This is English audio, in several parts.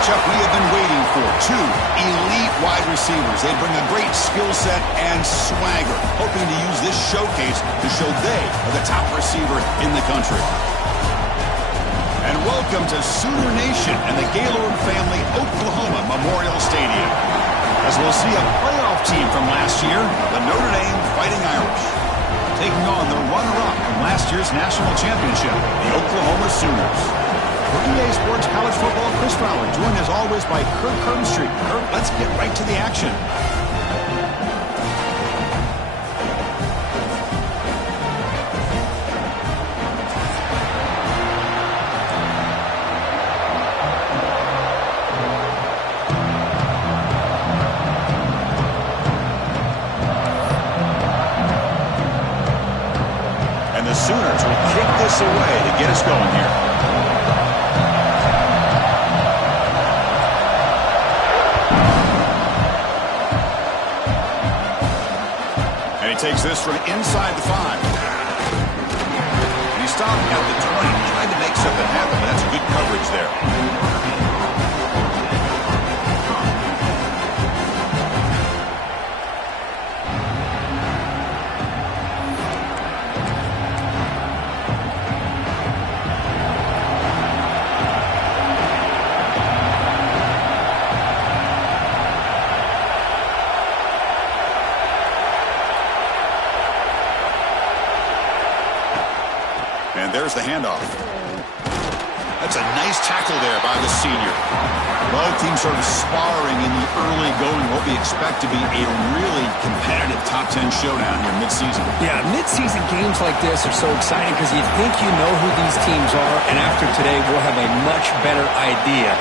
matchup we have been waiting for. Two elite wide receivers. They bring a great skill set and swagger, hoping to use this showcase to show they are the top receiver in the country. And welcome to Sooner Nation and the Gaylord Family Oklahoma Memorial Stadium, as we'll see a playoff team from last year, the Notre Dame Fighting Irish, taking on the runner-up from last year's national championship, the Oklahoma Sooners. For EA Sports College Football, Chris Fowler, joined as always by Kirk Herbstreit. Kirk, let's get right to the action. And the Sooners will kick this away to get us going here. Takes this from inside the 5. And he stopped at the 20, trying to make something happen. That's good coverage there. And there's the handoff. That's a nice tackle there by the senior. Both teams sort of sparring in the early going, what we expect to be a really competitive top 10 showdown here mid-season. Yeah, mid-season games like this are so exciting because you think you know who these teams are, and after today we'll have a much better idea.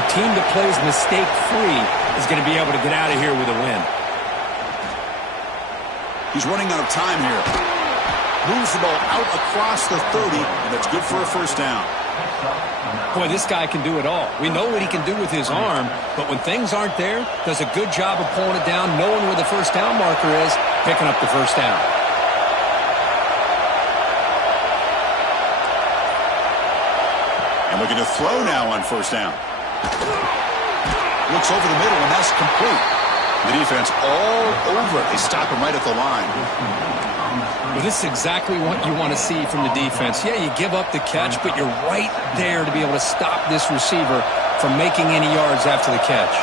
The team that plays mistake-free is going to be able to get out of here with a win. He's running out of time here. Moves the ball out across the 30, and that's good for a first down. Boy, this guy can do it all. We know what he can do with his arm, but when things aren't there, does a good job of pulling it down, knowing where the first down marker is, picking up the first down. And looking to throw now on first down. Looks over the middle, and that's complete. The defense all over it. They stop him right at the line. Well, this is exactly what you want to see from the defense. Yeah, you give up the catch, but you're right there to be able to stop this receiver from making any yards after the catch.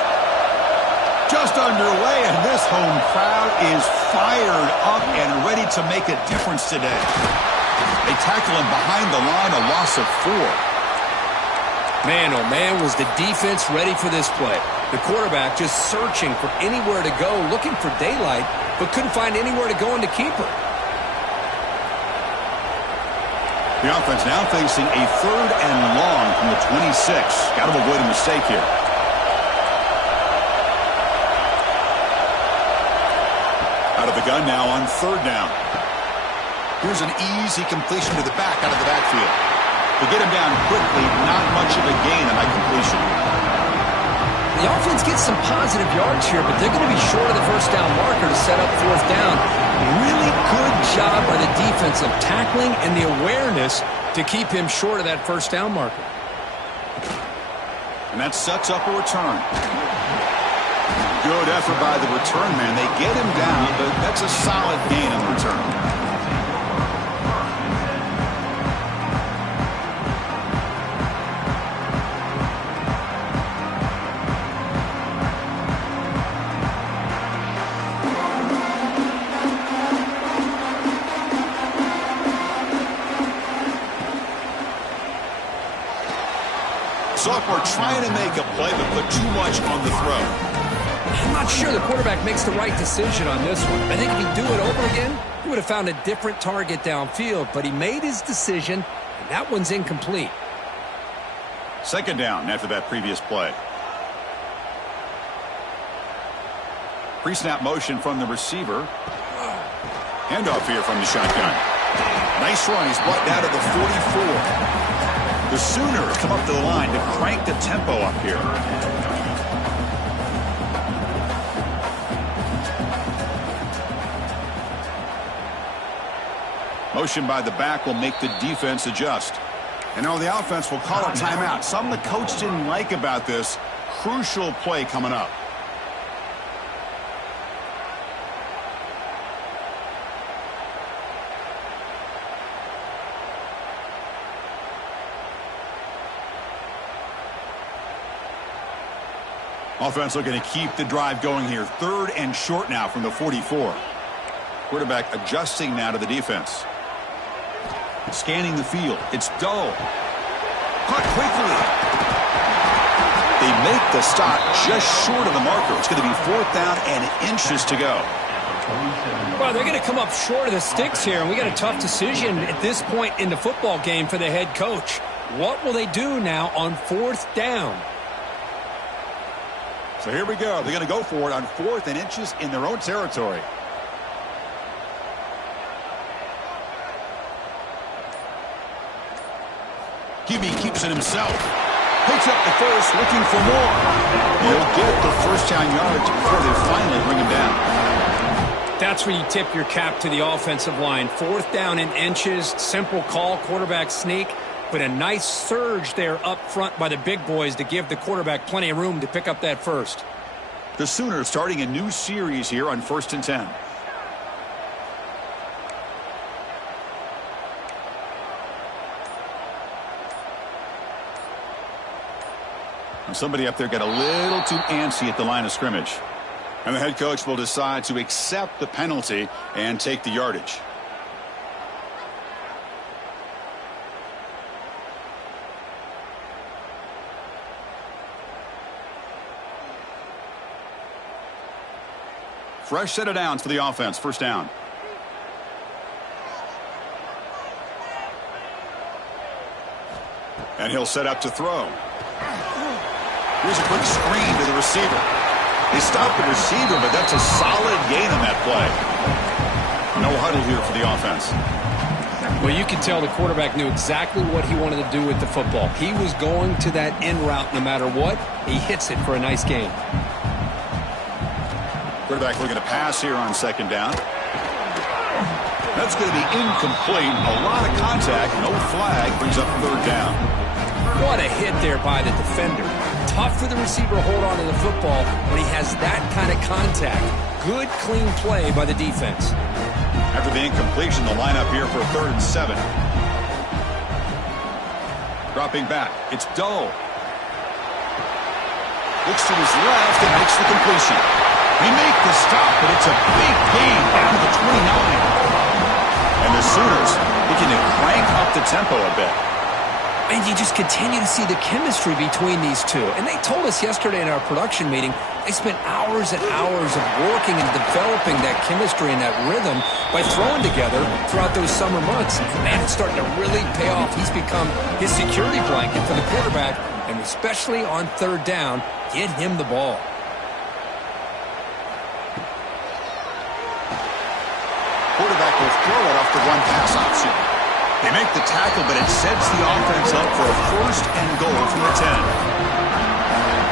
Just underway, and this home crowd is fired up and ready to make a difference today. They tackle him behind the line, a loss of 4. Man, oh man, was the defense ready for this play. The quarterback just searching for anywhere to go, looking for daylight, but couldn't find anywhere to go in the keeper. The offense now facing a 3rd and long from the 26. Got to avoid a mistake here. Out of the gun now on 3rd down. Here's an easy completion to the back out of the backfield. To get him down quickly, not much of a gain on that completion. The offense gets some positive yards here, but they're going to be short of the first down marker to set up 4th down. Really good job by the defense of tackling and the awareness to keep him short of that first down marker. And that sets up a return. Good effort by the return man. They get him down, but that's a solid gain on the return. Sophomore trying to make a play, but put too much on the throw. I'm not sure the quarterback makes the right decision on this one. I think if he'd do it over again, he would have found a different target downfield, but he made his decision, and that one's incomplete. 2nd down after that previous play. Pre-snap motion from the receiver. Handoff here from the shotgun. Nice run. He's brought down to the 44. The Sooners come up to the line to crank the tempo up here. Motion by the back will make the defense adjust. And now the offense will call a timeout. Something the coach didn't like about this. crucial play coming up. Offense looking to keep the drive going here. 3rd and short now from the 44. Quarterback adjusting now to the defense. Scanning the field. It's Doe. Caught quickly. They make the stop just short of the marker. It's going to be 4th down and inches to go. Well, they're going to come up short of the sticks here, and we got a tough decision at this point in the football game for the head coach. What will they do now on 4th down? So here we go. They're going to go for it on 4th and inches in their own territory. QB keeps it himself. Picks up the first, looking for more. He'll get the first down yards before they finally bring him down. That's where you tip your cap to the offensive line. 4th down and inches, simple call, quarterback sneak, but a nice surge there up front by the big boys to give the quarterback plenty of room to pick up that first. The Sooners starting a new series here on 1st and 10. And somebody up there got a little too antsy at the line of scrimmage. And the head coach will decide to accept the penalty and take the yardage. Fresh set of downs for the offense. 1st down. And he'll set up to throw. Here's a quick screen to the receiver. They stop the receiver, but that's a solid gain on that play. No huddle here for the offense. Well, you can tell the quarterback knew exactly what he wanted to do with the football. He was going to that end route no matter what. He hits it for a nice gain. Quarterback looking to pass here on 2nd down. That's going to be incomplete. A lot of contact. No flag. Brings up 3rd down. What a hit there by the defender. Tough for the receiver to hold on to the football when he has that kind of contact. Good, clean play by the defense. After the incompletion, the lineup here for 3rd and 7. Dropping back. It's Doe. Looks to his left and makes the completion. They make the stop, but it's a big gain down to the 29. And the Sooners begin to crank up the tempo a bit. And you just continue to see the chemistry between these two. And they told us yesterday in our production meeting, they spent hours and hours of working and developing that chemistry and that rhythm by throwing together throughout those summer months. Man, it's starting to really pay off. He's become his security blanket for the quarterback, and especially on 3rd down, get him the ball. Quarterback will throw it off the one pass option. They make the tackle, but it sets the offense up for a 1st and goal from the 10.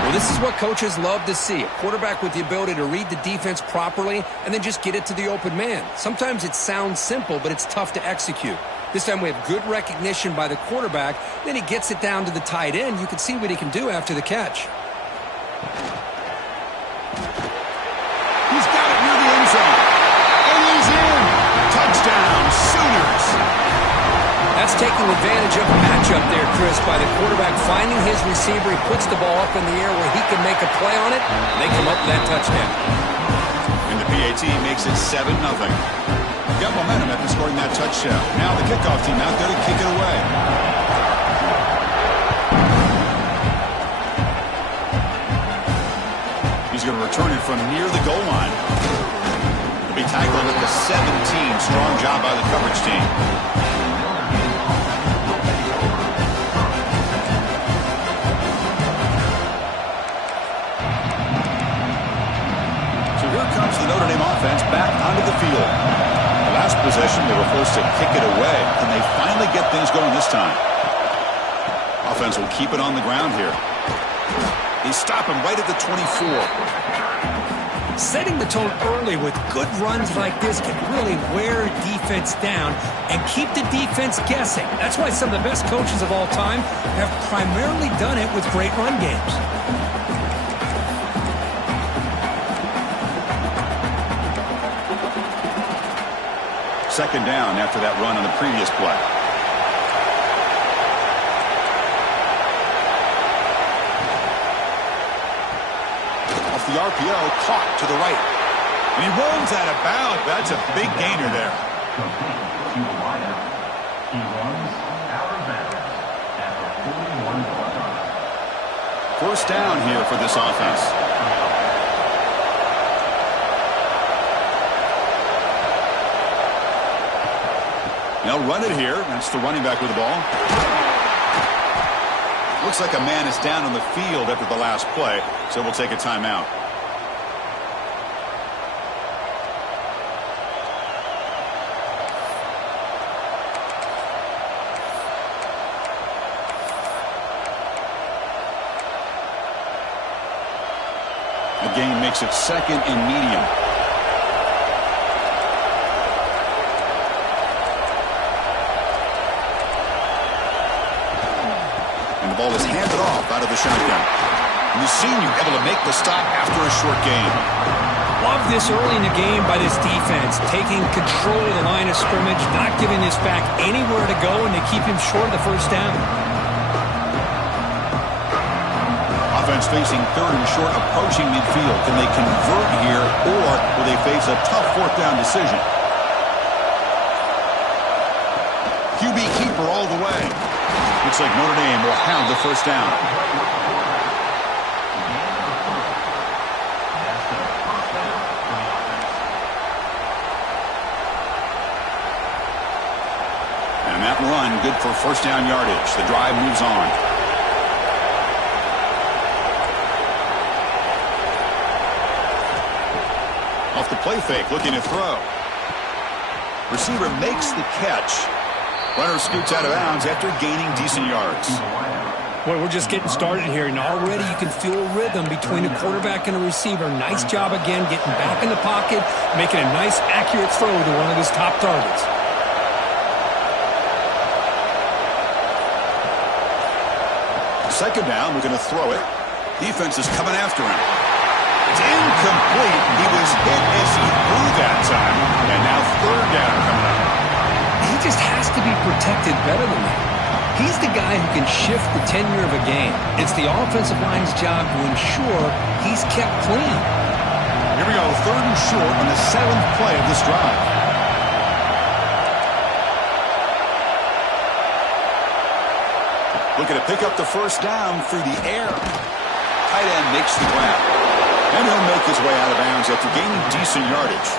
Well, this is what coaches love to see. A quarterback with the ability to read the defense properly and then just get it to the open man. Sometimes it sounds simple, but it's tough to execute. This time we have good recognition by the quarterback. Then he gets it down to the tight end. You can see what he can do after the catch. He's got it near the end zone. And he's in. Touchdown, Sooners. That's taking advantage of a matchup there, Chris, by the quarterback finding his receiver. He puts the ball up in the air where he can make a play on it, and they come up with that touchdown. And the PAT makes it 7-0. Got momentum after scoring that touchdown. Now the kickoff team out there to kick it away. He's going to return it from near the goal line. He'll be tackled at the 17. Strong job by the coverage team. Comes the Notre Dame offense back onto the field. The last possession, they were forced to kick it away, and they finally get things going this time. Offense will keep it on the ground here. They stop him right at the 24. Setting the tone early with good runs like this can really wear defense down and keep the defense guessing. That's why some of the best coaches of all time have primarily done it with great run games. second down after that run on the previous play. Off the RPO, caught to the right. And he runs out of bounds. That's a big gainer there. He runs out of bounds at the 41-yard line. First down here for this offense. They'll run it here. That's the running back with the ball. Looks like a man is down on the field after the last play, so we'll take a timeout. The game makes it second and medium. And the ball is handed off out of the shotgun. And the senior able to make the stop after a short gain. Love this early in the game by this defense, taking control of the line of scrimmage, not giving this back anywhere to go, and they keep him short of the first down. Offense facing third and short, approaching midfield. Can they convert here, or will they face a tough fourth down decision? QB keeper all the way. Looks like Notre Dame will have the first down. And that run, good for first down yardage. The drive moves on. Off the play fake, looking to throw. Receiver makes the catch. Runner scoots out of bounds after gaining decent yards. Boy, we're just getting started here, and already you can feel a rhythm between the quarterback and the receiver. Nice job again getting back in the pocket, making a nice, accurate throw to one of his top targets. Second down, we're going to throw it. Defense is coming after him. It's incomplete. He was hit as he threw that time. And now third down coming up. He just has to be protected better than that. He's the guy who can shift the tenure of a game. It's the offensive line's job to ensure he's kept clean. Here we go, third and short on the 7th play of this drive. Looking to pick up the first down through the air. Tight end makes the grab. And he'll make his way out of bounds after gaining decent yardage.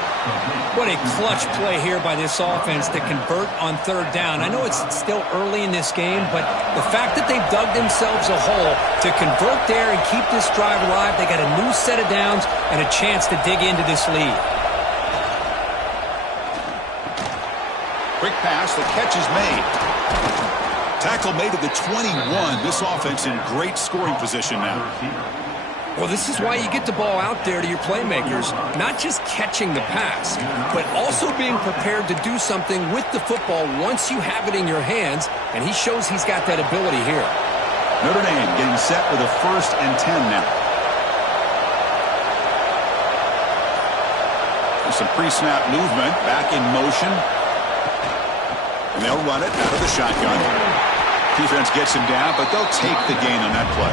What a clutch play here by this offense to convert on third down. I know it's still early in this game, but the fact that they've dug themselves a hole to convert there and keep this drive alive, they got a new set of downs and a chance to dig into this lead. Quick pass, the catch is made. Tackle made at the 21. This offense in great scoring position now. Well, this is why you get the ball out there to your playmakers, not just catching the pass, but also being prepared to do something with the football once you have it in your hands, and he shows he's got that ability here. Notre Dame getting set with a 1st and 10 now. There's some pre-snap movement, back in motion. And they'll run it out of the shotgun. Defense gets him down, but they'll take the gain on that play.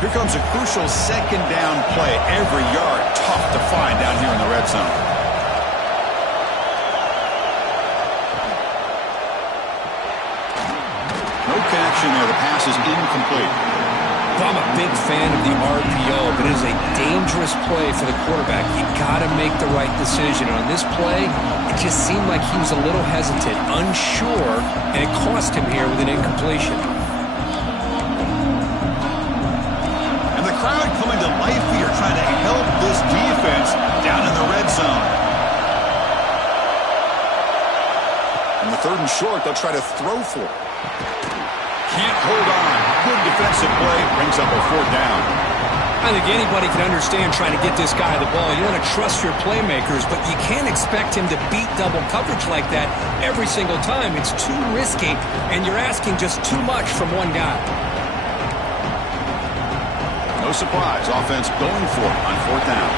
Here comes a crucial second down play. Every yard tough to find down here in the red zone. No connection there. The pass is incomplete. Well, I'm a big fan of the RPO, but it is a dangerous play for the quarterback. You've got to make the right decision. On this play, it just seemed like he was a little hesitant, unsure, and it cost him here with an incompletion. Crowd coming to life here, trying to help this defense down in the red zone. On the 3rd and short, they'll try to throw for it. Can't hold on. Good defensive play, brings up a 4th down. I think anybody can understand trying to get this guy the ball. You want to trust your playmakers, but you can't expect him to beat double coverage like that every single time. It's too risky, and you're asking just too much from one guy. No surprise, offense going for it on 4th down.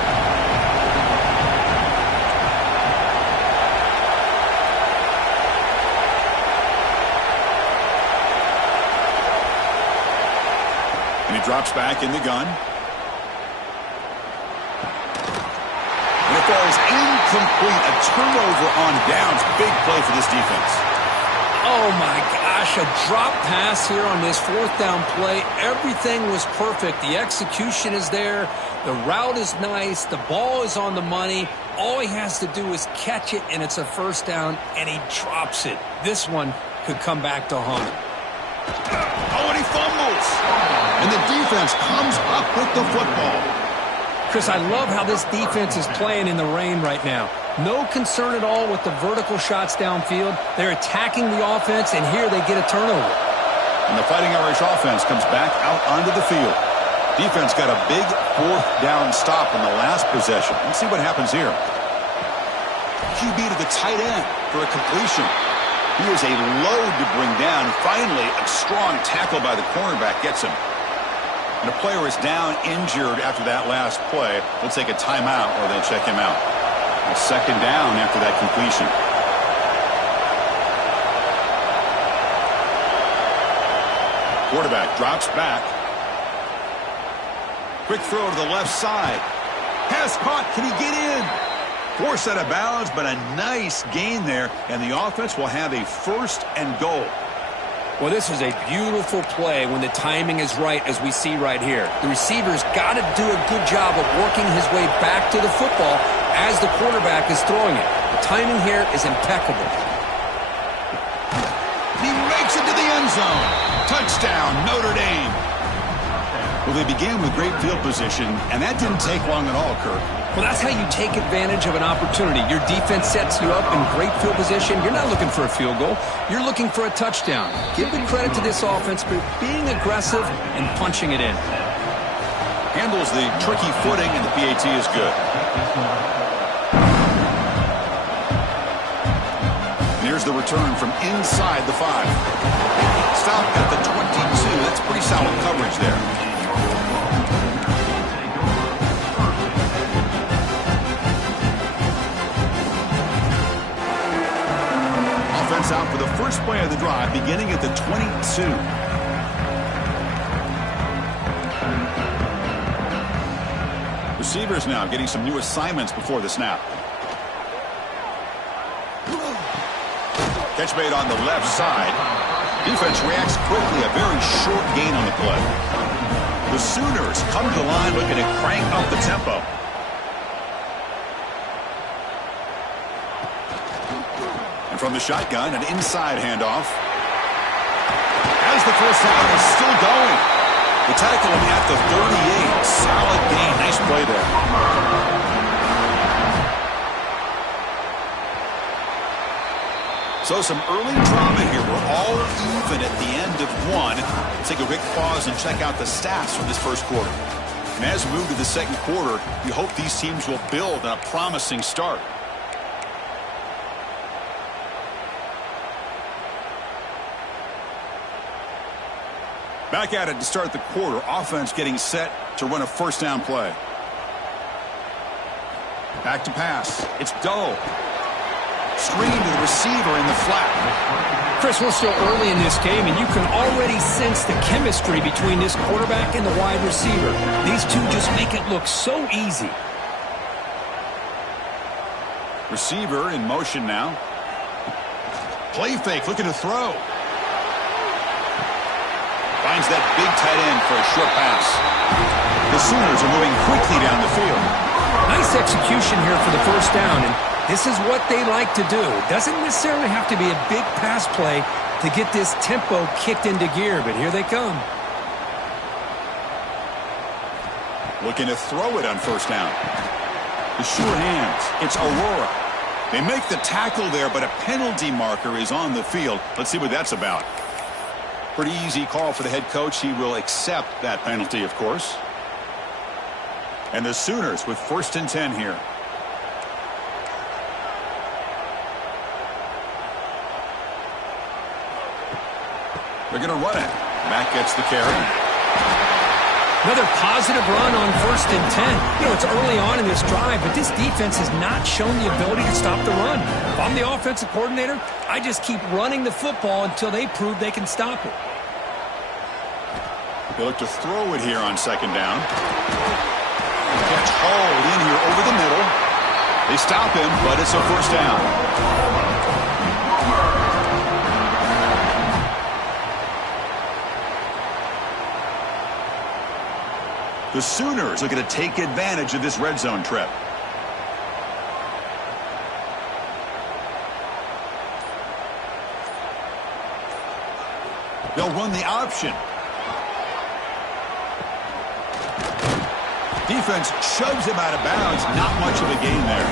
And he drops back in the gun. And it falls incomplete. A turnover on downs. Big play for this defense. Oh, my gosh, a drop pass here on this 4th down play. Everything was perfect. The execution is there. The route is nice. The ball is on the money. All he has to do is catch it, and it's a 1st down, and he drops it. This one could come back to haunt him. Oh, and he fumbles. And the defense comes up with the football. Chris, I love how this defense is playing in the rain right now. No concern at all with the vertical shots downfield. They're attacking the offense, and here they get a turnover. And the Fighting Irish offense comes back out onto the field. Defense got a big 4th down stop in the last possession. Let's see what happens here. QB to the tight end for a completion. He is a load to bring down. Finally, a strong tackle by the cornerback gets him. And a player is down injured after that last play. They'll take a timeout or they'll check him out. A 2nd down after that completion. Quarterback drops back. Quick throw to the left side. Pass caught. Can he get in? Forced out of bounds, but a nice gain there. And the offense will have a 1st and goal. Well, this is a beautiful play when the timing is right, as we see right here. The receiver's got to do a good job of working his way back to the football as the quarterback is throwing it. The timing here is impeccable. He makes it to the end zone. Touchdown, Notre Dame. Well, they began with great field position, and that didn't take long at all, Kirk. Well, that's how you take advantage of an opportunity. Your defense sets you up in great field position. You're not looking for a field goal. You're looking for a touchdown. Give the credit to this offense for being aggressive and punching it in. Handles the tricky footing, and the PAT is good. And here's the return from inside the 5. Stop at the 22. That's pretty solid coverage there. Out for the first play of the drive, beginning at the 22. Receivers now getting some new assignments before the snap. Catch made on the left side. Defense reacts quickly, a very short gain on the play. The Sooners come to the line looking to crank up the tempo. From the shotgun, an inside handoff. As the 1st down is still going. The tackle at the 38. Solid gain. Nice play there. So some early drama here. We're all even at the end of 1. Let's take a quick pause and check out the stats from this 1st quarter. And as we move to the 2nd quarter, we hope these teams will build on a promising start. Back at it to start the quarter. Offense getting set to run a 1st down play. Back to pass. It's Doe. Screen to the receiver in the flat. Chris, we're still early in this game, and you can already sense the chemistry between this quarterback and the wide receiver. These two just make it look so easy. Receiver in motion now. Play fake, looking to throw. Finds that big tight end for a short pass. The Sooners are moving quickly down the field. Nice execution here for the 1st down, and this is what they like to do. It doesn't necessarily have to be a big pass play to get this tempo kicked into gear, but here they come. Looking to throw it on 1st down. The sure hands. It's Aurora. They make the tackle there, but a penalty marker is on the field. Let's see what that's about. Pretty easy call for the head coach. He will accept that penalty, of course. And the Sooners with 1st and 10 here. They're going to run it. Mack gets the carry. Another positive run on 1st and 10. You know, it's early on in this drive, but this defense has not shown the ability to stop the run. If I'm the offensive coordinator, I just keep running the football until they prove they can stop it. They look to throw it here on 2nd down. Catch hauled in here over the middle. They stop him, but it's a 1st down. The Sooners are going to take advantage of this red zone trip. They'll run the option. Defense shoves him out of bounds. Not much of a gain there.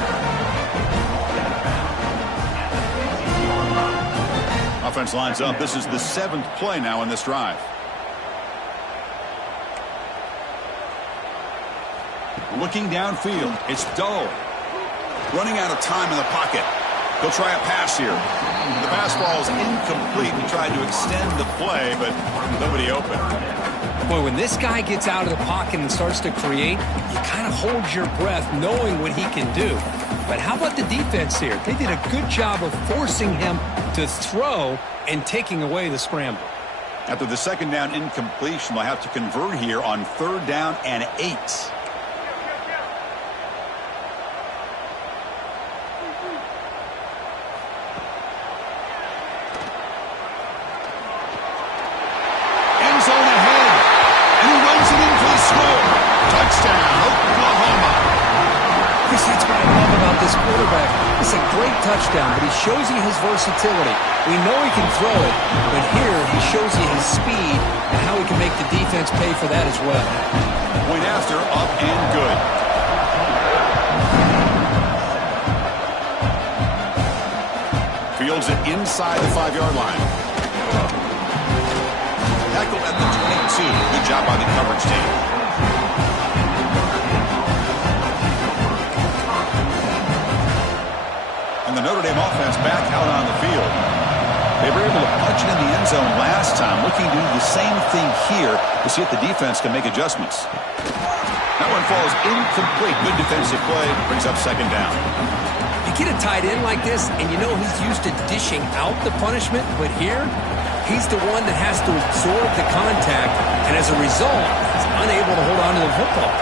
Offense lines up. This is the 7th play now in this drive. Looking downfield, it's Doe. Running out of time in the pocket. He'll try a pass here. The pass ball is incomplete. He tried to extend the play, but nobody open. Boy, when this guy gets out of the pocket and starts to create, you kind of hold your breath knowing what he can do. But how about the defense here? They did a good job of forcing him to throw and taking away the scramble. After the 2nd down incompletion, they'll have to convert here on 3rd down and 8. Touchdown, but he shows you his versatility. We know he can throw it, but here he shows you his speed and how he can make the defense pay for that as well. Point after, up and good. Fields it inside the 5-yard line. Tackle at the 22. Good job by the coverage team. The Notre Dame offense back out on the field. They were able to punch it in the end zone last time, looking to do the same thing here to see if the defense can make adjustments. That one falls incomplete. Good defensive play, brings up 2nd down. You get a tight end like this, and you know he's used to dishing out the punishment, but here, he's the one that has to absorb the contact, and as a result, he's unable to hold on to the football.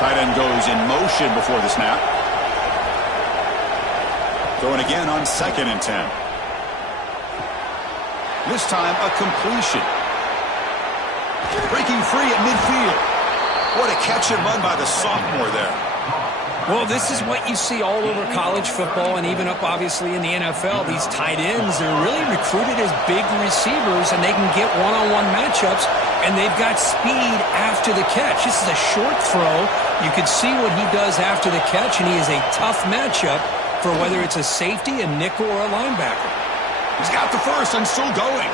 Tight end goes in motion before the snap. Throwing again on 2nd and 10. This time, a completion. Breaking free at midfield. What a catch and run by the sophomore there. Well, this is what you see all over college football and even up, obviously, in the NFL. These tight ends are really recruited as big receivers, and they can get one-on-one matchups, and they've got speed after the catch. This is a short throw. You can see what he does after the catch, and he is a tough matchup for whether it's a safety, a nickel, or a linebacker. He's got the first and still going.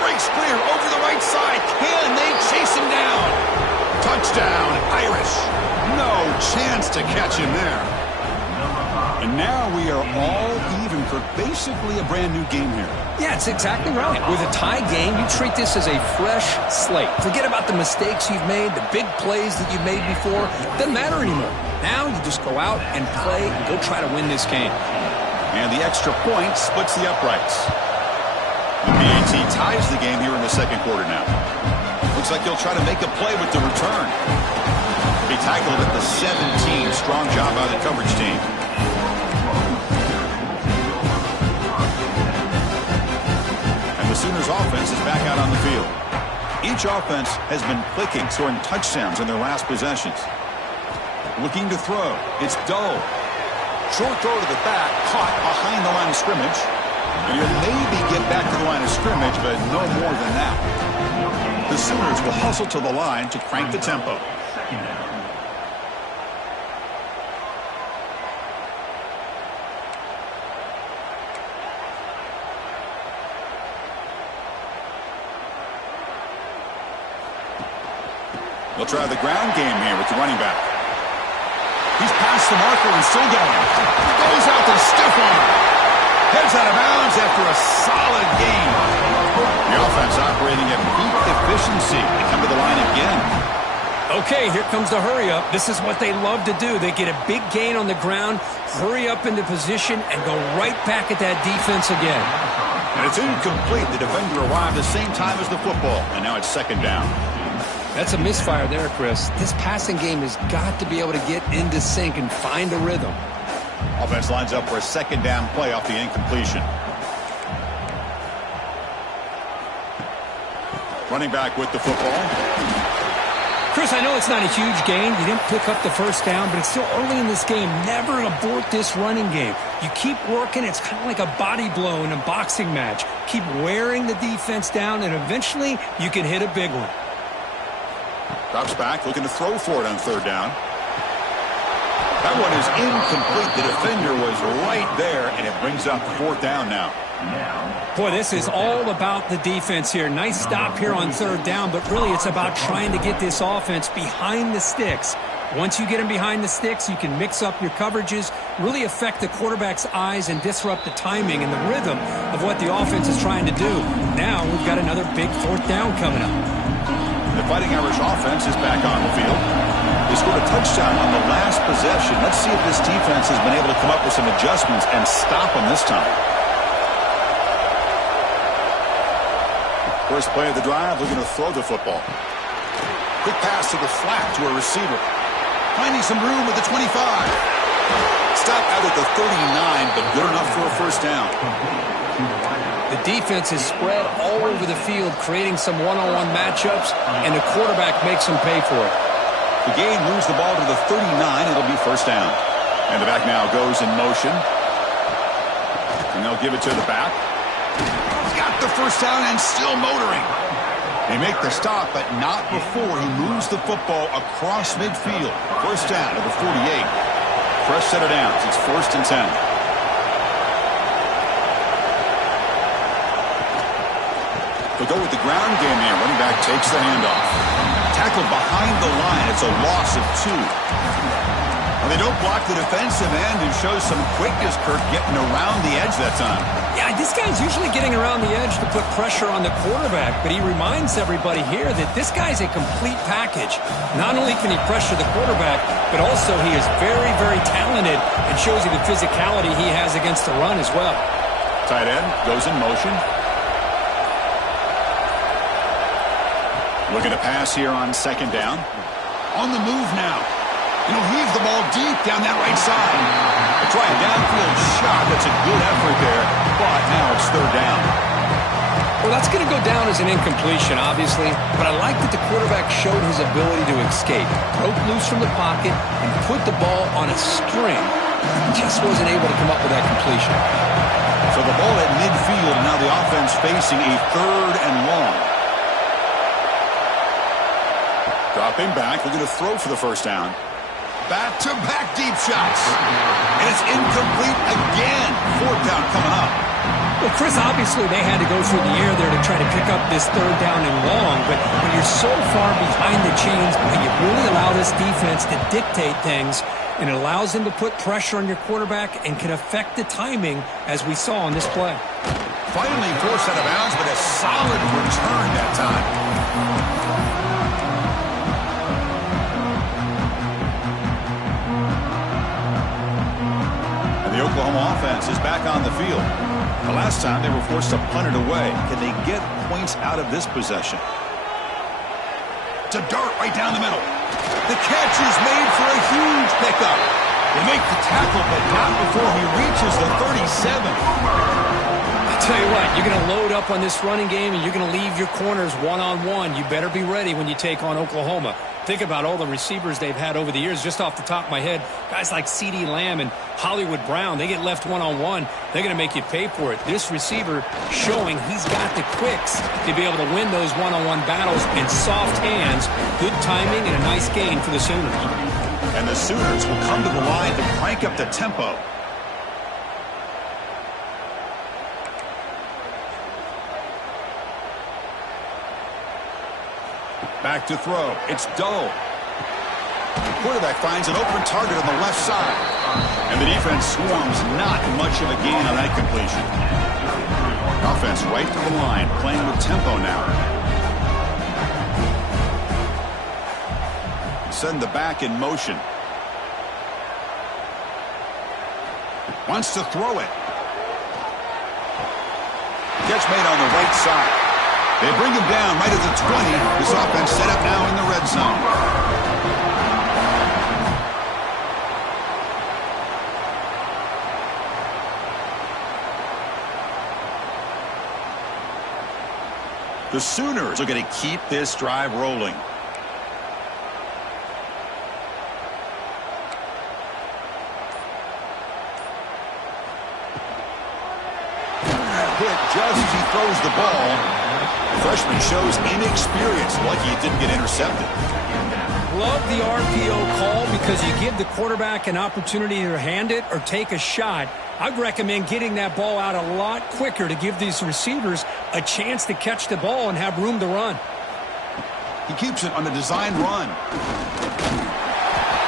Breaks clear over the right side. Can they chase him down? Touchdown, Irish. No chance to catch him there. And now we are all even for basically a brand new game here. Yeah, it's exactly right. With a tie game, you treat this as a fresh slate. Forget about the mistakes you've made, the big plays that you've made before. Doesn't matter anymore. Now you just go out and play and go try to win this game. And the extra point splits the uprights. The PAT ties the game here in the 2nd quarter now. Looks like he'll try to make a play with the return. He tackled at the 17. Strong job by the coverage team. And the Sooners offense is back out on the field. Each offense has been clicking, scoring touchdowns in their last possessions. Looking to throw. It's Doe. Short throw to the back, caught behind the line of scrimmage. And he'll maybe get back to the line of scrimmage, but no more than that. The Sooners will hustle to the line to crank the tempo. They'll try the ground game here with the running back. He's past the marker and still going. He goes out to stiff arm. Heads out of bounds after a solid gain. The offense operating at peak efficiency. They come to the line again. Okay, here comes the hurry up. This is what they love to do. They get a big gain on the ground, hurry up into position, and go right back at that defense again. And it's incomplete. The defender arrived the same time as the football, and now it's second down. That's a misfire there, Chris. This passing game has got to be able to get into sync and find a rhythm. Offense lines up for a second down play off the incompletion. Running back with the football. Chris, I know it's not a huge gain. You didn't pick up the first down, but it's still early in this game. Never abort this running game. You keep working. It's kind of like a body blow in a boxing match. Keep wearing the defense down, and eventually you can hit a big one. Drops back, looking to throw for it on third down. That one is incomplete. The defender was right there, and it brings up fourth down now. Boy, this is all about the defense here. Nice stop here on third down, but really it's about trying to get this offense behind the sticks. Once you get them behind the sticks, you can mix up your coverages, really affect the quarterback's eyes and disrupt the timing and the rhythm of what the offense is trying to do. Now we've got another big fourth down coming up. The Fighting Irish offense is back on the field. They scored a touchdown on the last possession. Let's see if this defense has been able to come up with some adjustments and stop them this time. First play of the drive, looking to throw the football. Quick pass to the flat to a receiver. Finding some room at the 25. Stop out at the 39, but good enough for a first down. The defense is spread all over the field, creating some one-on-one matchups, and the quarterback makes them pay for it. The gain moves the ball to the 39. It'll be first down. And the back now goes in motion. And they'll give it to the back. He's got the first down and still motoring. They make the stop, but not before he moves the football across midfield. First down to the 48. Fresh set of downs. It's first and 10. They'll go with the ground game here. Running back takes the handoff. Tackled behind the line. It's a loss of 2. And they don't block the defensive end, who shows some quickness, Kirk, getting around the edge that time. Yeah, this guy's usually getting around the edge to put pressure on the quarterback, but he reminds everybody here that this guy's a complete package. Not only can he pressure the quarterback, but also he is very, very talented and shows you the physicality he has against the run as well. Tight end goes in motion. Looking to pass here on second down. On the move now. And he'll heave the ball deep down that right side. They try a downfield shot. That's a good effort there, but now it's third down. Well, that's going to go down as an incompletion, obviously, but I like that the quarterback showed his ability to escape, broke loose from the pocket, and put the ball on a string. Just wasn't able to come up with that completion. So the ball at midfield, and now the offense facing a third and long. Dropping back, looking to throw for the first down. Back-to-back deep shots. And it's incomplete again. Fourth down coming up. Well, Chris, obviously they had to go through the air there to try to pick up this third down and long, but when you're so far behind the chains, you really allow this defense to dictate things, and it allows them to put pressure on your quarterback and can affect the timing, as we saw on this play. Finally forced out of bounds, but a solid return that time. The Oklahoma offense is back on the field. The last time they were forced to punt it away. Can they get points out of this possession? To dart right down the middle. The catch is made for a huge pickup. They make the tackle, but not before he reaches the 37. I tell you what, you're going to load up on this running game, and you're going to leave your corners one-on-one. You better be ready when you take on Oklahoma. Think about all the receivers they've had over the years. Just off the top of my head, guys like CeeDee Lamb and Hollywood Brown, they get left one-on-one. They're going to make you pay for it. This receiver showing he's got the quicks to be able to win those one-on-one battles in soft hands. Good timing and a nice gain for the Sooners. And the Sooners will come to the line to crank up the tempo. Back to throw. It's Doe. quarterback finds an open target on the left side. And the defense swarms, not much of a gain on that completion. Offense right to the line, playing with tempo now. Send the back in motion. Wants to throw it. Catch made on the right side. They bring him down right at the 20. This offense set up now in the red zone. The Sooners are going to keep this drive rolling. Hit just as he throws the ball. The freshman shows inexperience. Lucky it didn't get intercepted. Love the RPO call because you give the quarterback an opportunity to hand it or take a shot. I'd recommend getting that ball out a lot quicker to give these receivers a chance to catch the ball and have room to run. He keeps it on a design run.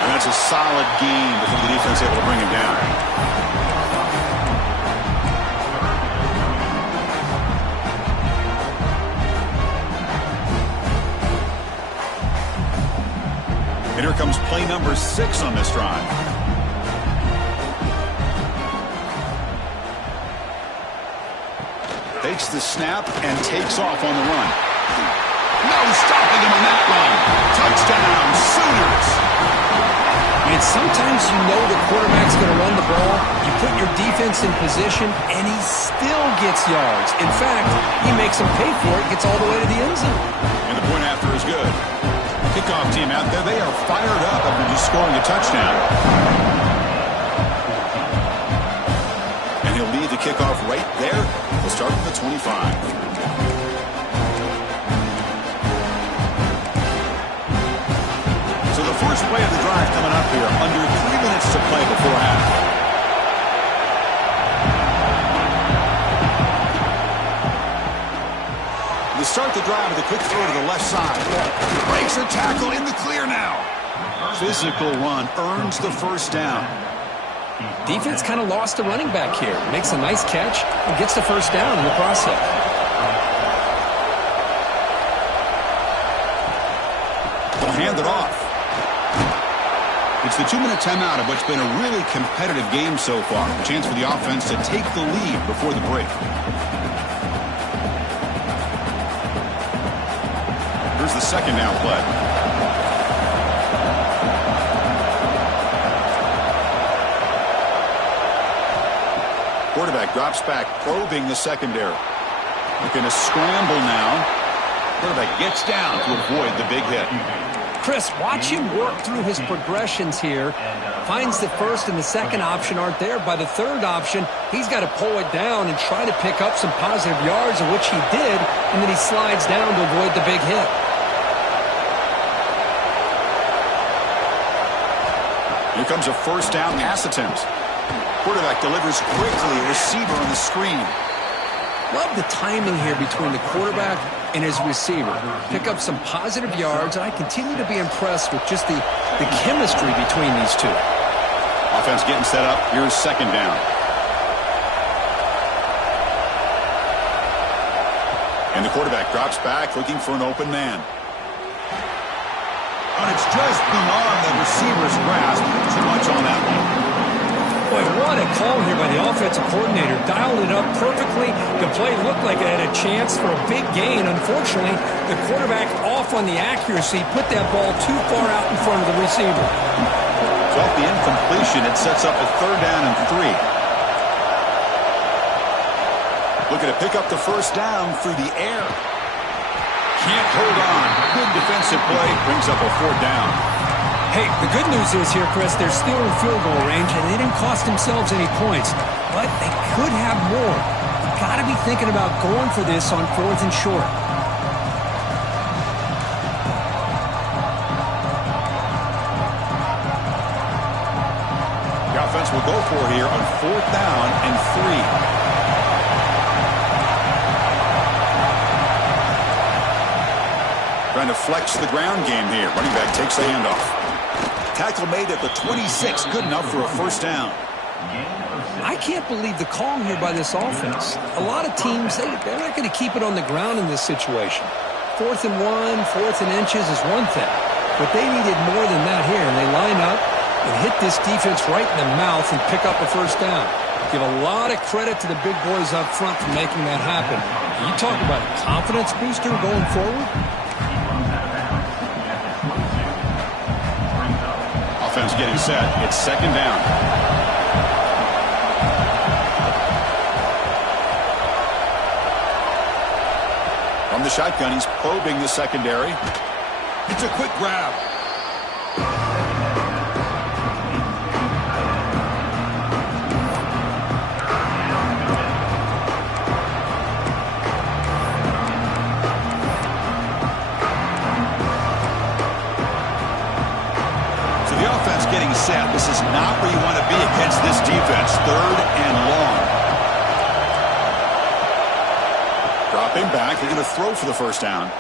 And that's a solid gain before the defense able to bring him down. And here comes play number 6 on this drive. Takes the snap and takes off on the run. No stopping him on that run. Touchdown, Sooners. And sometimes you know the quarterback's going to run the ball. You put your defense in position, and he still gets yards. In fact, he makes them pay for it, gets all the way to the end zone. And the point after is good. Kickoff team out there, they are fired up after just scoring a touchdown. And he'll lead the kickoff right there. He'll start at the 25. So the first play of the drive coming up here, under 3 minutes to play before half. Start the drive with a quick throw to the left side. Breaks a tackle in the clear now. Physical run earns the first down. Defense kind of lost a running back here. Makes a nice catch and gets the first down in the process. They'll hand it off. It's the 2-minute timeout of what's been a really competitive game so far. A chance for the offense to take the lead before the break. The second down play. Quarterback drops back, probing the secondary. Looking to scramble now. Quarterback gets down to avoid the big hit. Chris, watch him work through his progressions here. Finds the first and the second option aren't there. By the third option, he's got to pull it down and try to pick up some positive yards, of which he did, and then he slides down to avoid the big hit. Here comes a first down pass attempt. Quarterback delivers quickly, receiver on the screen. Love the timing here between the quarterback and his receiver. Pick up some positive yards, and I continue to be impressed with just the chemistry between these two. Offense getting set up. Here's second down. And the quarterback drops back, looking for an open man. And it's just beyond the receiver's grasp. Too much on that one. Boy, what a call here by the offensive coordinator. Dialed it up perfectly. The play looked like it had a chance for a big gain. Unfortunately, the quarterback off on the accuracy, put that ball too far out in front of the receiver. So off the incompletion, it sets up a third down and 3. Looking to pick up the first down through the air. Can't hold on. Good defensive play. Brings up a fourth down. Hey, the good news is here, Chris, they're still in field goal range, and they didn't cost themselves any points. But they could have more. You've got to be thinking about going for this on 4th and short. The offense will go for it here on 4th down and 3. Trying to flex the ground game here. Running back takes the handoff. Tackle made at the 26, good enough for a first down. I can't believe the call here by this offense. A lot of teams, they're not going to keep it on the ground in this situation. 4th and 1, 4th and inches is one thing. But they needed more than that here, and they line up and hit this defense right in the mouth and pick up a first down. Give a lot of credit to the big boys up front for making that happen. You talk about a confidence booster going forward. Offense getting set. It's second down. From the shotgun, he's probing the secondary. It's a quick grab. So the offense getting set. This is not where you want to be against this defense. 3rd and long. Dropping back. They're going to throw for the first down.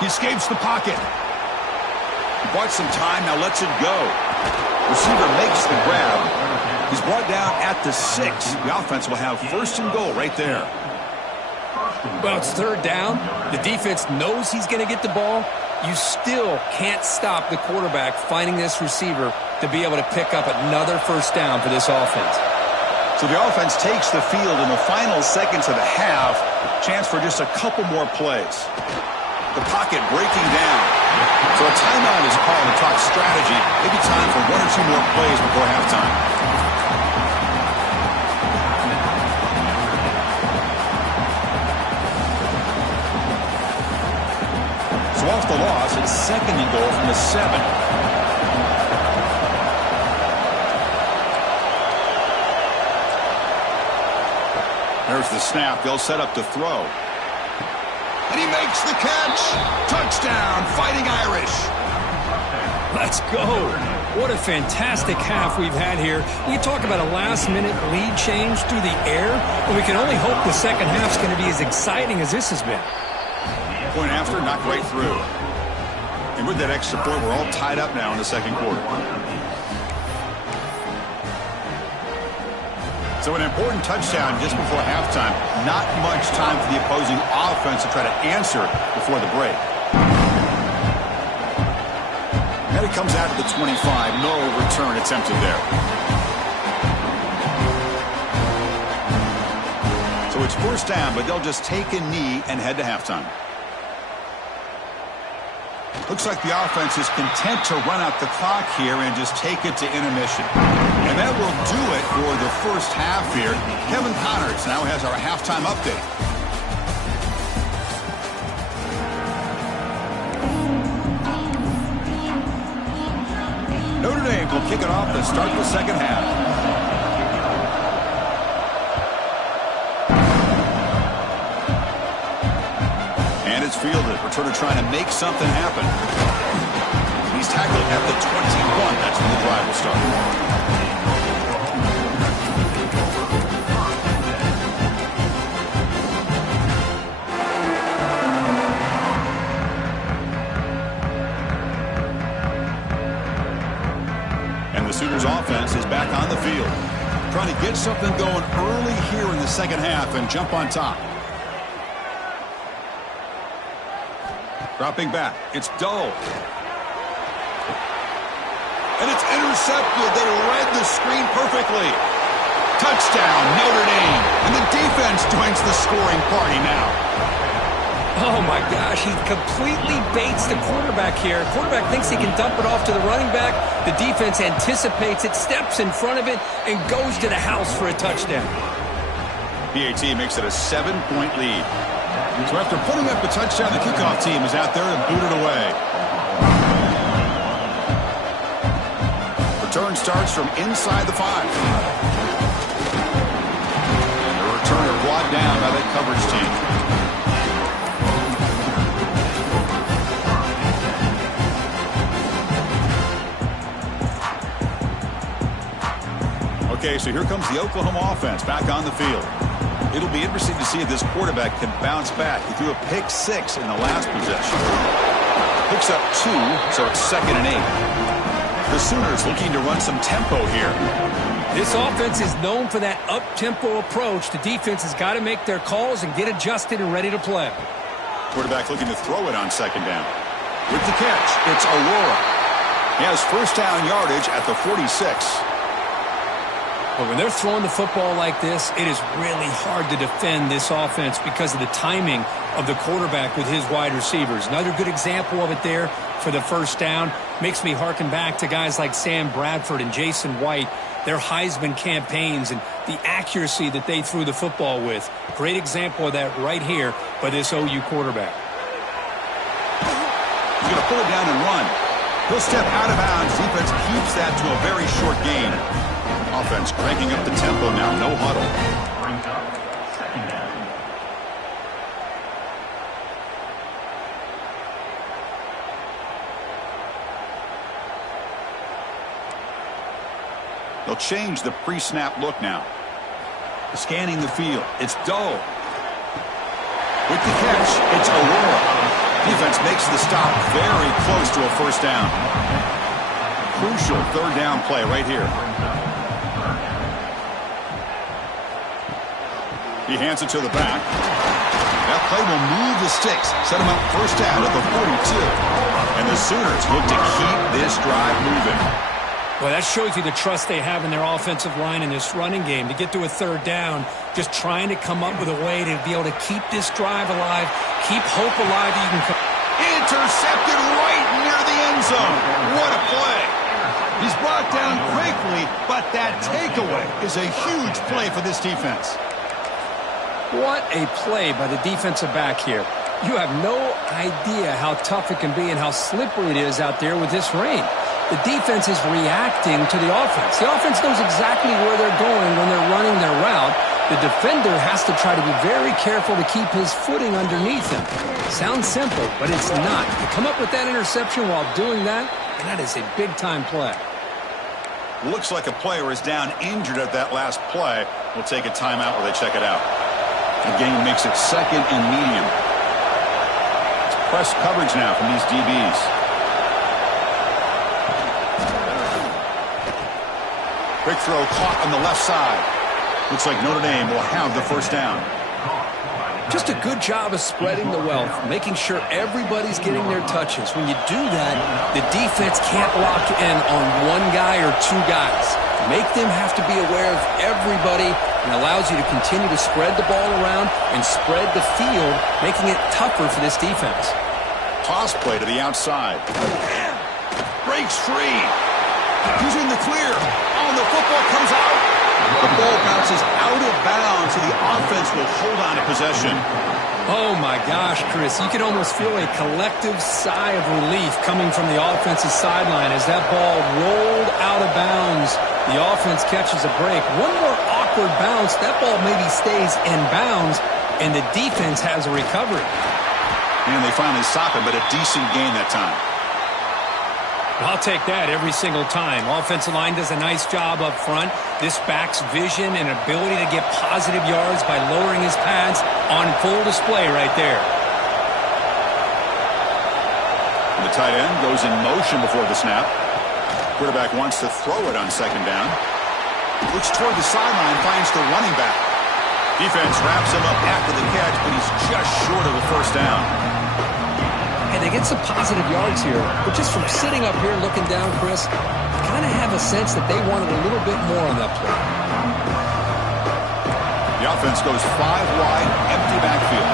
He escapes the pocket. He bought some time, now lets it go. Receiver makes the grab. He's brought down at the 6. The offense will have 1st and goal right there. Well, it's 3rd down. The defense knows he's going to get the ball. You still can't stop the quarterback finding this receiver to be able to pick up another first down for this offense. So the offense takes the field in the final seconds of the half. Chance for just a couple more plays. The pocket breaking down. So a timeout is called to talk strategy. Maybe time for 1 or 2 more plays before halftime. So off the loss, it's 2nd and goal from the 7. There's the snap. They'll set up to throw. And he makes the catch. Touchdown, Fighting Irish. Let's go. What a fantastic half we've had here. We talk about a last-minute lead change through the air, and we can only hope the second half's going to be as exciting as this has been. Point after, knocked right through. And with that extra point, we're all tied up now in the second quarter. So an important touchdown just before halftime. Not much time for the opposing offense to try to answer before the break. And it comes out to the 25. No return attempted there. So it's first down, but they'll just take a knee and head to halftime. Looks like the offense is content to run out the clock here and just take it to intermission. And that will do it for the first half here. Kevin Connors now has our halftime update. Notre Dame will kick it off to start the second half. And it's fielded. Returner trying to make something happen. He's tackled at the 21. That's when the drive will start. And the Sooners offense is back on the field. Trying to get something going early here in the second half and jump on top. Dropping back. It's Dole. And it's intercepted. They read the screen perfectly. Touchdown, Notre Dame. And the defense joins the scoring party now. Oh, my gosh. He completely baits the quarterback here. Quarterback thinks he can dump it off to the running back. The defense anticipates it, steps in front of it, and goes to the house for a touchdown. PAT makes it a 7-point lead. So after putting up a touchdown, the kickoff team is out there and booted away. Return starts from inside the 5. And the returner brought down by that coverage team. Okay, so here comes the Oklahoma offense back on the field. It'll be interesting to see if this quarterback can bounce back. He threw a pick 6 in the last possession. Picks up 2, so it's 2nd and 8. The Sooners looking to run some tempo here. This offense is known for that up-tempo approach. The defense has got to make their calls and get adjusted and ready to play. Quarterback looking to throw it on second down. With the catch, it's Aurora. He has first down yardage at the 46. But when they're throwing the football like this, it is really hard to defend this offense because of the timing of the quarterback with his wide receivers. Another good example of it there for the first down. Makes me harken back to guys like Sam Bradford and Jason White, their Heisman campaigns and the accuracy that they threw the football with. Great example of that right here by this OU quarterback. He's going to pull it down and run. He'll step out of bounds. Defense keeps that to a very short gain. Offense cranking up the tempo now. No huddle. Brings up second down. They'll change the pre-snap look now. Scanning the field. It's Doe. With the catch, it's Aurora. Defense makes the stop very close to a first down. Crucial third down play right here. He hands it to the back. That play will move the sticks, set him up first down at the 42. And the Sooners look to keep this drive moving. Well, that shows you the trust they have in their offensive line in this running game. To get to a third down, just trying to come up with a way to be able to keep this drive alive, keep hope alive. Intercepted right near the end zone. What a play. He's brought down quickly, but that takeaway is a huge play for this defense. What a play by the defensive back here. You have no idea how tough it can be and how slippery it is out there with this rain. The defense is reacting to the offense. The offense knows exactly where they're going when they're running their route. The defender has to try to be very careful to keep his footing underneath him. Sounds simple, but it's not. To come up with that interception while doing that, that is a big-time play. Looks like a player is down injured at that last play. We'll take a timeout while they check it out. The game makes it second and medium. It's press coverage now from these DBs. Quick throw caught on the left side. Looks like Notre Dame will have the first down. Just a good job of spreading the wealth, making sure everybody's getting their touches. When you do that, the defense can't lock in on one guy or two guys. Make them have to be aware of everybody and allows you to continue to spread the ball around and spread the field, making it tougher for this defense. Toss play to the outside. Breaks free. He's in the clear. Oh, the football comes out. The ball bounces out of bounds, so the offense will hold on to possession. Oh, my gosh, Chris. You can almost feel a collective sigh of relief coming from the offensive sideline as that ball rolled out of bounds. The offense catches a break. One more awkward bounce. That ball maybe stays in bounds, and the defense has a recovery. And they finally stop it, but a decent gain that time. I'll take that every single time. Offensive line does a nice job up front. This back's vision and ability to get positive yards by lowering his pads on full display right there. The tight end goes in motion before the snap. Quarterback wants to throw it on second down. Looks toward the sideline, finds the running back. Defense wraps him up after the catch, but he's just short of the first down. And they get some positive yards here, but just from sitting up here looking down, Chris, I kind of have a sense that they wanted a little bit more on that play. The offense goes 5 wide, empty backfield.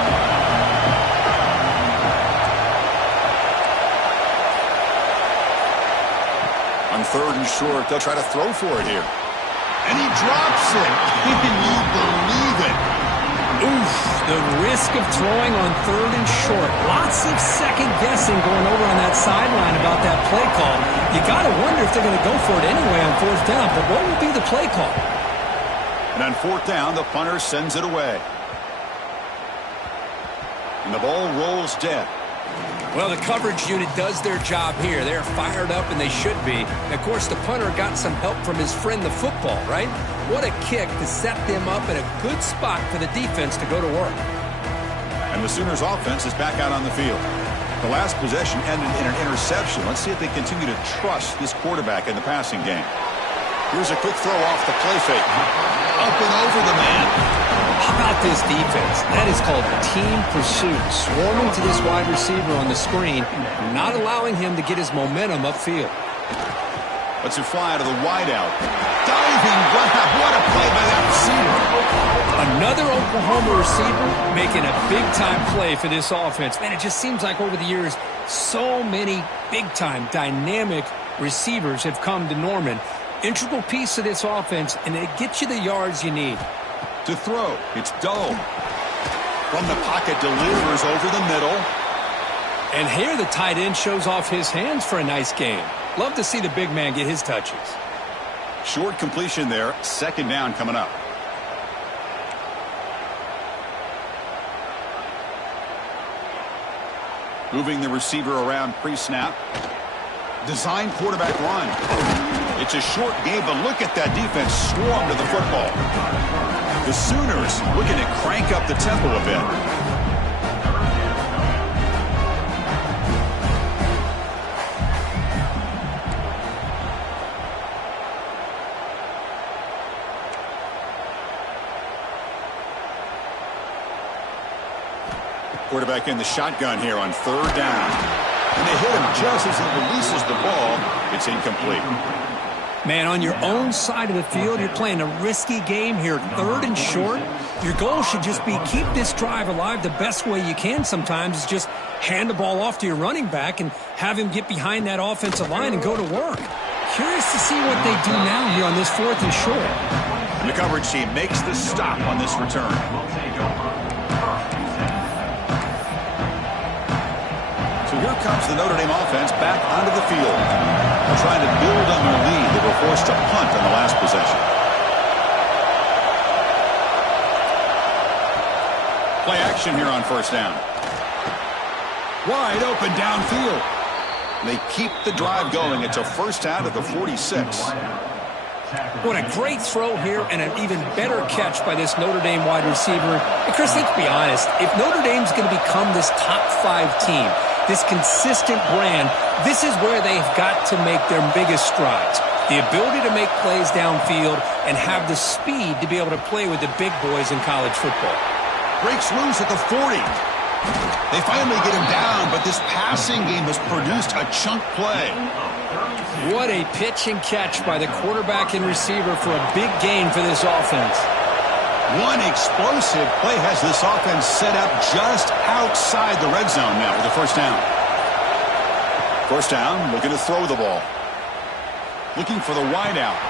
On third and short, they'll try to throw for it here. And he drops it. Can you believe it? Oof, the risk of throwing on third and short. Lots of second guessing going over on that sideline about that play call. You got to wonder if they're going to go for it anyway on fourth down, but what would be the play call? And on fourth down, the punter sends it away. And the ball rolls dead. Well, the coverage unit does their job here. They're fired up, and they should be. And of course, the punter got some help from his friend, the football, right? What a kick to set them up in a good spot for the defense to go to work. And the Sooners offense is back out on the field. The last possession ended in an interception. Let's see if they continue to trust this quarterback in the passing game. Here's a quick throw off the play fake. Up and over the man. How about this defense? That is called team pursuit. Swarming to this wide receiver on the screen, not allowing him to get his momentum upfield. Lets it fly to the wideout. Diving grab. What a play by that receiver. Another Oklahoma receiver making a big-time play for this offense. Man, it just seems like over the years, so many big-time, dynamic receivers have come to Norman. Integral piece of this offense, and it gets you the yards you need. To throw, it's Doe. From the pocket, delivers over the middle. And here the tight end shows off his hands for a nice game. Love to see the big man get his touches. Short completion there. Second down coming up. Moving the receiver around pre-snap. Design quarterback run. It's a short game, but look at that defense swarm to the football. The Sooners looking to crank up the tempo a bit. Quarterback in the shotgun here on third down. And they hit him just as he releases the ball. It's incomplete. Man, on your own side of the field, you're playing a risky game here, third and short. Your goal should just be keep this drive alive the best way you can sometimes is just hand the ball off to your running back and have him get behind that offensive line and go to work. Curious to see what they do now here on this fourth and short. And the coverage team makes the stop on this return. Here comes the Notre Dame offense back onto the field. Trying to build on their lead. They were forced to punt on the last possession. Play action here on first down. Wide open downfield. They keep the drive going. It's a first down at the 46. What a great throw here and an even better catch by this Notre Dame wide receiver. And Chris, let's be honest. If Notre Dame's going to become this top 5 team, this consistent brand, this is where they've got to make their biggest strides. The ability to make plays downfield and have the speed to be able to play with the big boys in college football. Breaks loose at the 40. They finally get him down, but this passing game has produced a chunk play. What a pitch and catch by the quarterback and receiver for a big gain for this offense. One explosive play has this offense set up just outside the red zone now with the first down. First down, looking to throw the ball. Looking for the wideout.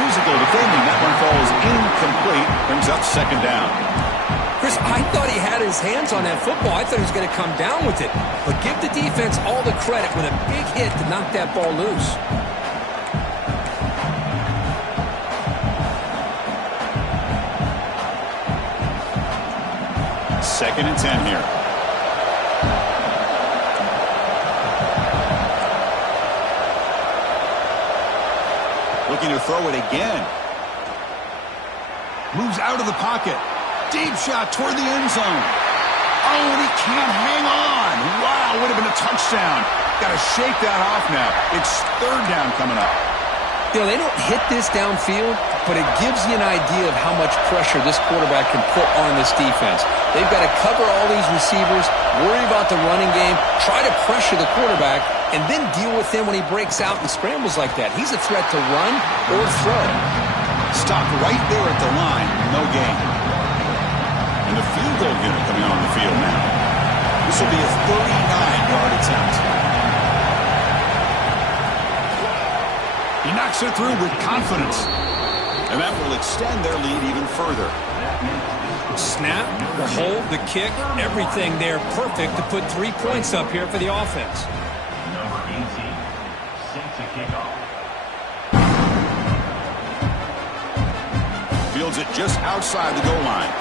Physical defending. That one falls incomplete. Brings up second down. Chris, I thought he had his hands on that football. I thought he was going to come down with it. But give the defense all the credit with a big hit to knock that ball loose. Second and 10 here. Looking to throw it again. Moves out of the pocket. Deep shot toward the end zone. Oh, and he can't hang on. Wow, would have been a touchdown. Got to shake that off now. It's third down coming up. You know, they don't hit this downfield, but it gives you an idea of how much pressure this quarterback can put on this defense. They've got to cover all these receivers, worry about the running game, try to pressure the quarterback, and then deal with him when he breaks out and scrambles like that. He's a threat to run or throw. Stopped right there at the line. No gain. And the field goal unit coming on the field now. This will be a 39-yard attempt. He knocks it through with confidence. And that will extend their lead even further. Snap, the hold, the kick, everything there perfect to put 3 points up here for the offense. Number 18, set to kickoff. Fields it just outside the goal line.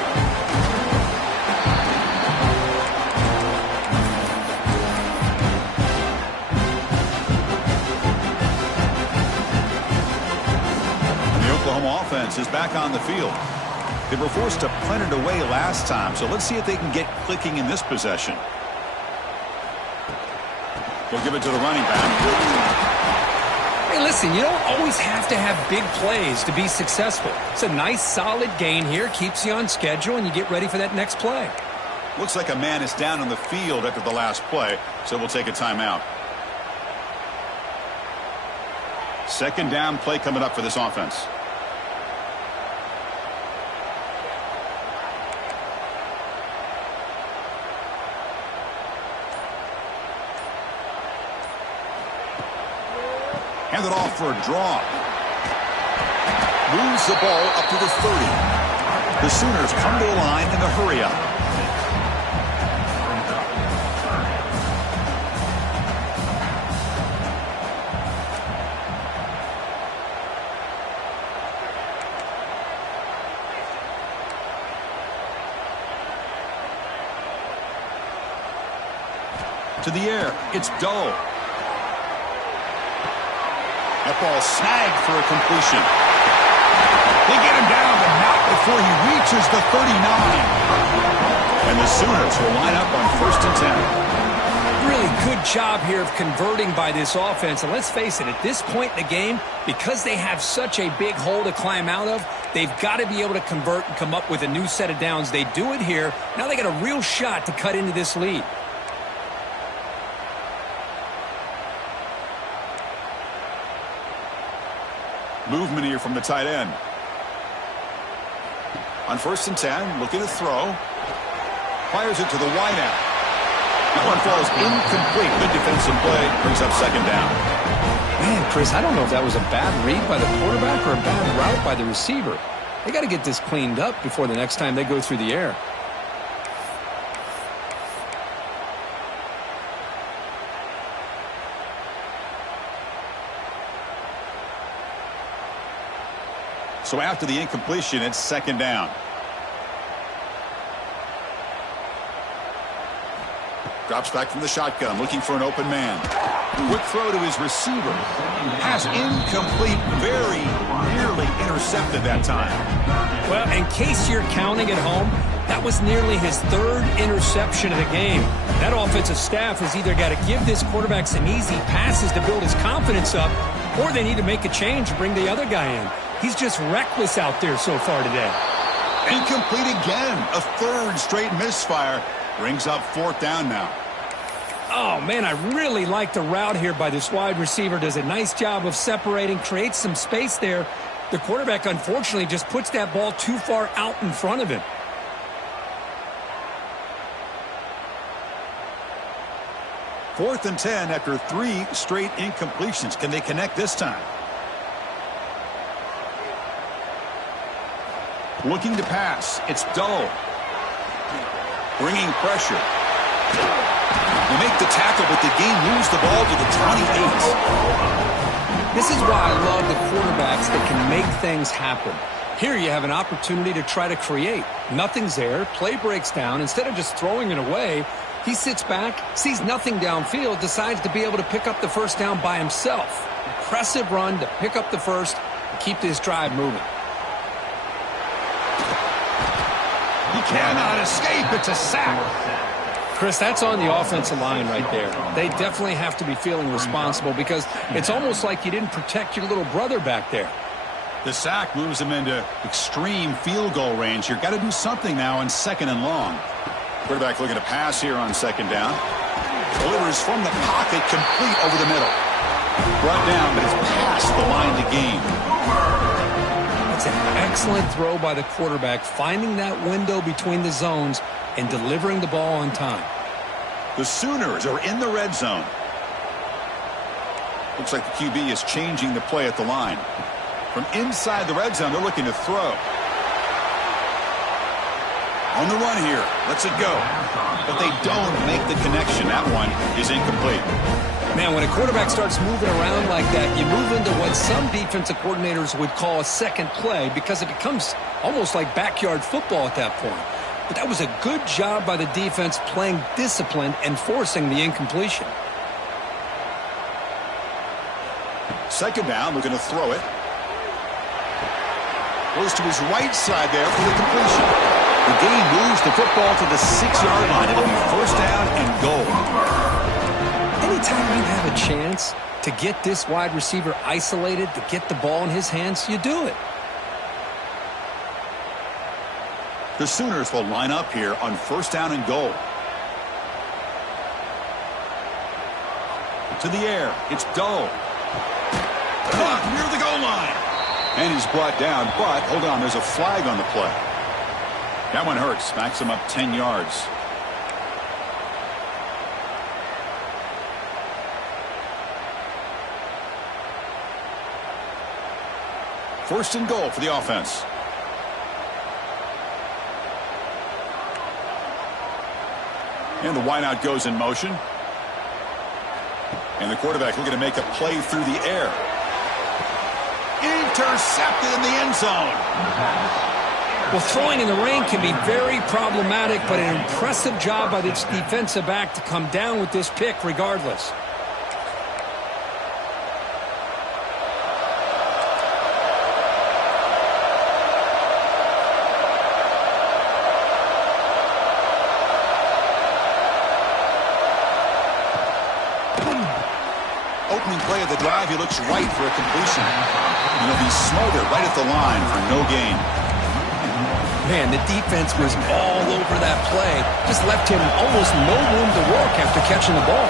Oklahoma offense is back on the field. They were forced to punt it away last time, so let's see if they can get clicking in this possession. They'll give it to the running back. Hey, listen, you don't always have to have big plays to be successful. It's a nice, solid gain here. Keeps you on schedule, and you get ready for that next play. Looks like a man is down on the field after the last play, so we'll take a timeout. Second down play coming up for this offense. Hand it off for a draw. Moves the ball up to the 30. The Sooners come to the line in the hurry up. To the air, it's Doe. That ball snagged for a completion. They get him down, but not before he reaches the 39. And the Sooners will line up on 1st and 10. Really good job here of converting by this offense. And let's face it, at this point in the game, because they have such a big hole to climb out of, they've got to be able to convert and come up with a new set of downs. They do it here. Now they got a real shot to cut into this lead. Movement here from the tight end. On 1st and 10, looking to throw. Fires it to the wideout. That one falls incomplete. Good defensive play. Brings up 2nd down. Man, Chris, I don't know if that was a bad read by the quarterback or a bad route by the receiver. They got to get this cleaned up before the next time they go through the air. So after the incompletion, it's 2nd down. Drops back from the shotgun, looking for an open man. Quick throw to his receiver. Pass incomplete, very nearly intercepted that time. Well, in case you're counting at home, that was nearly his 3rd interception of the game. That offensive staff has either got to give this quarterback some easy passes to build his confidence up, or they need to make a change and bring the other guy in. He's just reckless out there so far today. Incomplete again. A 3rd straight misfire. Brings up 4th down now. Oh, man, I really like the route here by this wide receiver. Does a nice job of separating, creates some space there. The quarterback, unfortunately, just puts that ball too far out in front of him. Fourth and 10 after 3 straight incompletions. Can they connect this time? Looking to pass. It's Doe. Bringing pressure. They make the tackle, but the game moves the ball to the 28. This is why I love the quarterbacks that can make things happen. Here you have an opportunity to try to create. Nothing's there. Play breaks down. Instead of just throwing it away, he sits back, sees nothing downfield, decides to be able to pick up the 1st down by himself. Impressive run to pick up the 1st and keep this drive moving. He cannot escape. It's a sack. Chris, that's on the offensive line right there. They definitely have to be feeling responsible because it's almost like you didn't protect your little brother back there. The sack moves him into extreme field goal range. You've got to do something now on 2nd and long. Quarterback looking to pass here on 2nd down. Delivers from the pocket, complete over the middle. Brought down, but it's past the line to gain. That's an excellent throw by the quarterback, finding that window between the zones and delivering the ball on time. The Sooners are in the red zone. Looks like the QB is changing the play at the line. From inside the red zone, they're looking to throw. On the run here. Lets it go. But they don't make the connection. That one is incomplete. Man, when a quarterback starts moving around like that, you move into what some defensive coordinators would call a second play because it becomes almost like backyard football at that point. But that was a good job by the defense playing disciplined and forcing the incompletion. 2nd down, looking to throw it. Goes to his right side there for the completion. The game moves the football to the 6-yard line. It'll be 1st down and goal. Any anytime you have a chance to get this wide receiver isolated, to get the ball in his hands, you do it. The Sooners will line up here on 1st down and goal. To the air. It's Doe. Caught near the goal line. And he's brought down, but hold on, there's a flag on the play. That one hurts. Backs him up 10 yards. First and goal for the offense. And the wideout goes in motion. And the quarterback looking to make a play through the air. Intercepted in the end zone. Well, throwing in the rain can be very problematic, but an impressive job by this defensive back to come down with this pick regardless. Opening play of the drive, he looks right for a completion. And he'll be smothered right at the line for no gain. Man, the defense was all over that play. Just left him almost no room to work after catching the ball.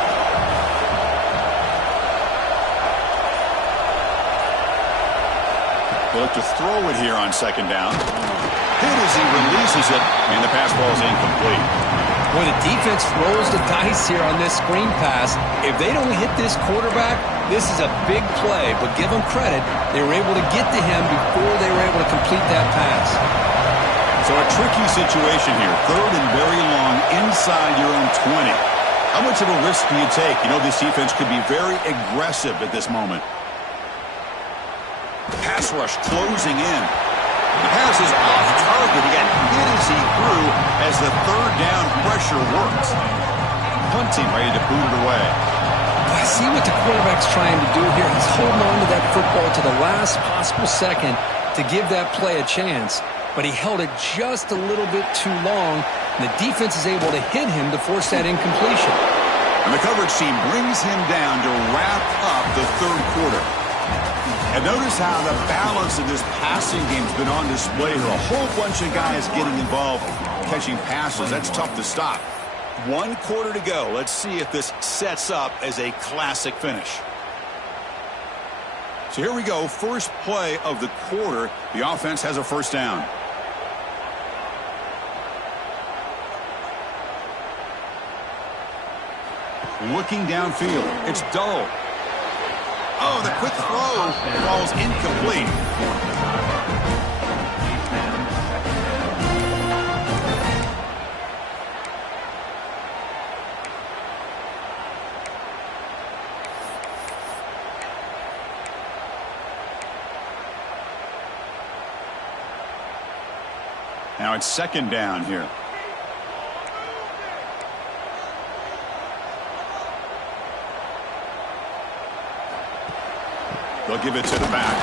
They'll look to throw it here on 2nd down. Hit as he releases it, and the pass ball is incomplete. When the defense rolls the dice here on this screen pass, if they don't hit this quarterback, this is a big play. But give them credit, they were able to get to him before they were able to complete that pass. So a tricky situation here. 3rd and very long inside your own 20. How much of a risk do you take? You know this defense could be very aggressive at this moment. Pass rush closing in. The pass is off target. He got hit as he threw as the 3rd down pressure worked. Punt team ready to boot it away. I see what the quarterback's trying to do here. He's holding on to that football to the last possible second to give that play a chance. But he held it just a little bit too long. And the defense is able to hit him to force that incompletion. And the coverage team brings him down to wrap up the 3rd quarter. And notice how the balance of this passing game has been on display here. A whole bunch of guys getting involved catching passes. That's tough to stop. 1 quarter to go. Let's see if this sets up as a classic finish. So here we go. First play of the quarter. The offense has a 1st down. Looking downfield. It's Doe. Oh, the quick throw falls incomplete. Now it's 2nd down here. They'll give it to the back.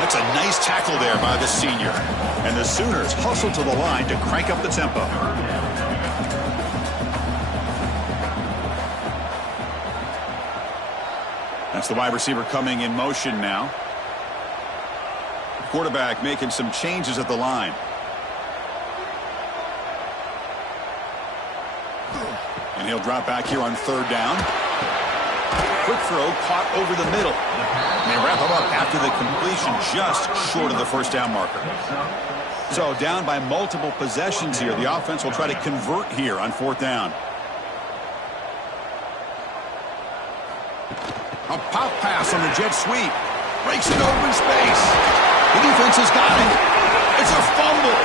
That's a nice tackle there by the senior. And the Sooners hustle to the line to crank up the tempo. That's the wide receiver coming in motion now. Quarterback making some changes at the line. And he'll drop back here on 3rd down. Quick throw caught over the middle. And they wrap him up after the completion just short of the 1st down marker. So down by multiple possessions here. The offense will try to convert here on 4th down. A pop pass on the jet sweep. Breaks it open space. The defense has got it. It's a fumble.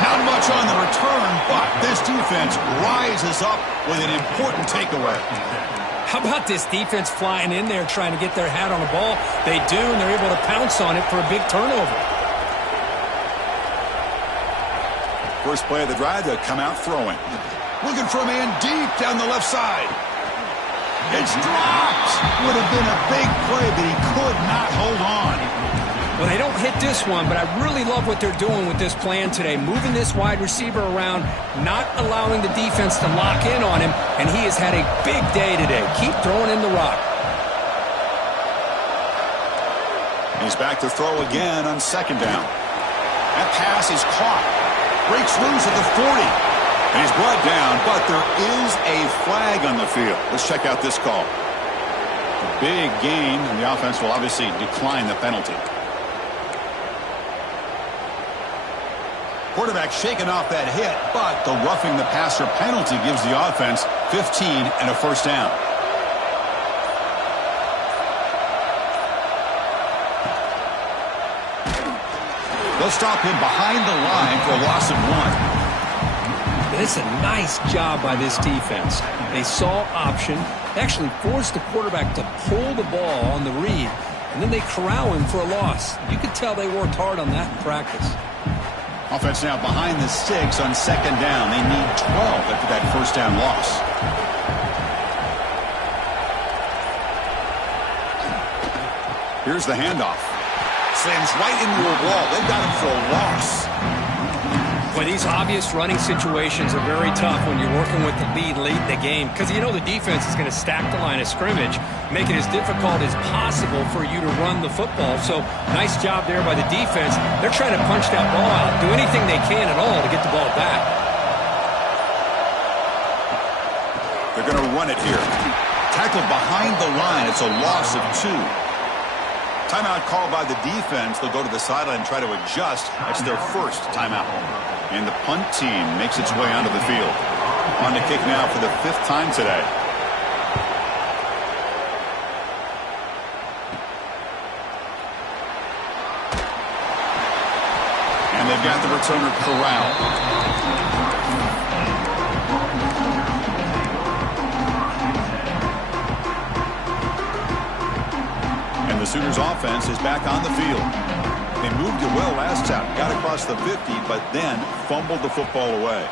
Not much on the return, but this defense rises up with an important takeaway. How about this defense flying in there trying to get their hat on the ball? They do, and they're able to pounce on it for a big turnover. First play of the drive, they'll come out throwing. Looking for a man deep down the left side. It's dropped. Would have been a big play, but he could not hold on. Well, they don't hit this one, but I really love what they're doing with this plan today. Moving this wide receiver around, not allowing the defense to lock in on him, and he has had a big day today. Keep throwing in the rock. He's back to throw again on second down. That pass is caught. Breaks loose at the 40. And he's brought down, but there is a flag on the field. Let's check out this call. A big gain, and the offense will obviously decline the penalty. Quarterback shaking off that hit, but the roughing the passer penalty gives the offense 15 and a first down. They'll stop him behind the line for a loss of 1. It's a nice job by this defense. They saw option, actually forced the quarterback to pull the ball on the read, and then they corral him for a loss. You could tell they worked hard on that in practice. Offense now behind the 6 on second down. They need 12 after that first down loss. Here's the handoff. Slams right into a wall. They've got him for a loss. Well, these obvious running situations are very tough when you're working with the lead late in the game because you know the defense is going to stack the line of scrimmage, make it as difficult as possible for you to run the football. So nice job there by the defense. They're trying to punch that ball out, do anything they can at all to get the ball back. They're going to run it here. Tackled behind the line. It's a loss of 2. Timeout called by the defense. They'll go to the sideline and try to adjust. That's their first timeout. And the punt team makes its way onto the field. On to kick now for the 5th time today. And they've got the returner corralled. And the Sooners offense is back on the field. They moved it well last time, got across the 50, but then fumbled the football away.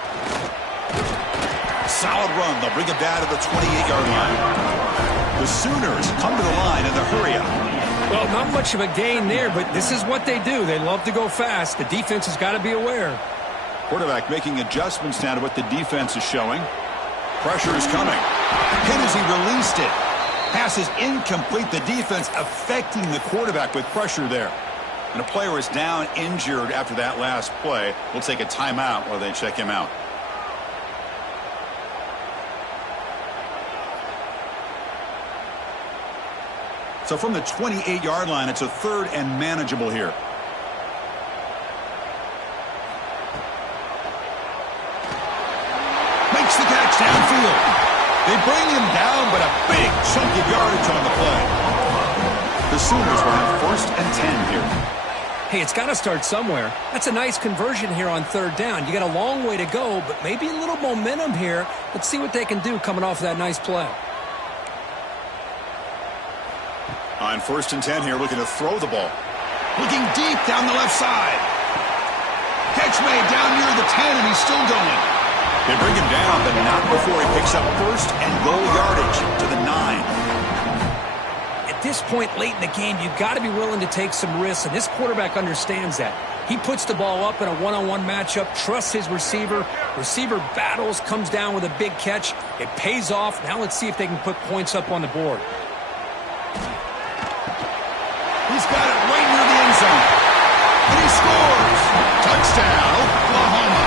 Solid run. They'll bring it down to the 28-yard line. The Sooners come to the line in the hurry up. Well, not much of a gain there, but this is what they do. They love to go fast. The defense has got to be aware. Quarterback making adjustments now to what the defense is showing. Pressure is coming. Hit as he released it. Pass is incomplete. The defense affecting the quarterback with pressure there. And a player is down injured after that last play. We'll take a timeout while they check him out. So from the 28-yard line, it's a 3rd and manageable here. Makes the catch downfield. They bring him down, but a big chunk of yardage on the play. The Sooners will have 1st and 10 here. Hey, it's got to start somewhere. That's a nice conversion here on 3rd down. You got a long way to go, but maybe a little momentum here. Let's see what they can do coming off that nice play. On 1st and 10 here, looking to throw the ball. Looking deep down the left side. Catch made down near the 10, and he's still going. They bring him down, but not before he picks up 1st and goal yardage to the 9. At this point late in the game, you've got to be willing to take some risks, and this quarterback understands that. He puts the ball up in a one-on-one matchup, trusts his receiver. Receiver battles, comes down with a big catch. It pays off. Now let's see if they can put points up on the board. He's got it right near the end zone. And he scores. Touchdown, Oklahoma.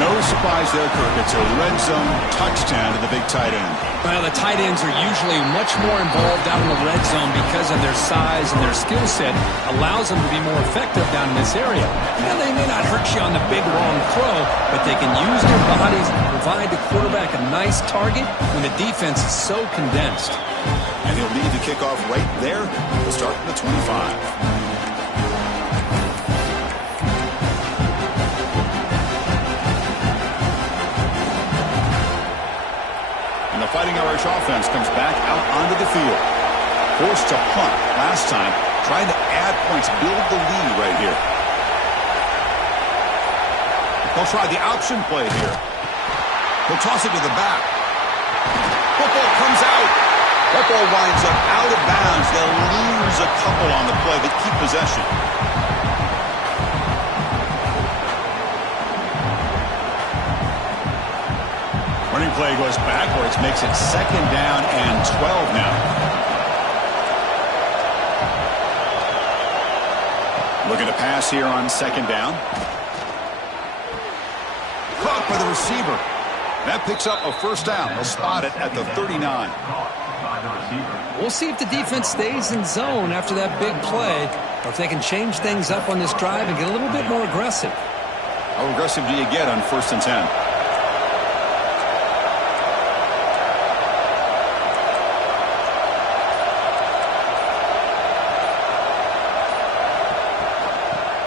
No surprise there, Kirk. It's a red zone touchdown to the big tight end. Well, the tight ends are usually much more involved down in the red zone because of their size and their skill set allows them to be more effective down in this area. Now, they may not hurt you on the big, long throw, but they can use their bodies to provide the quarterback a nice target when the defense is so condensed. And he'll lead the kickoff right there. We'll start from the 25. The Fighting Irish offense comes back out onto the field. Forced to punt last time, trying to add points, build the lead right here. They'll try the option play here. He'll toss it to the back. Football comes out. That ball winds up out of bounds. They'll lose a couple on the play, but keep possession. Running play goes backwards, makes it 2nd down and 12 now. Looking to pass here on 2nd down. Caught by the receiver. That picks up a 1st down. They'll spot it at the 39. We'll see if the defense stays in zone after that big play, or if they can change things up on this drive and get a little bit more aggressive. How aggressive do you get on 1st and 10?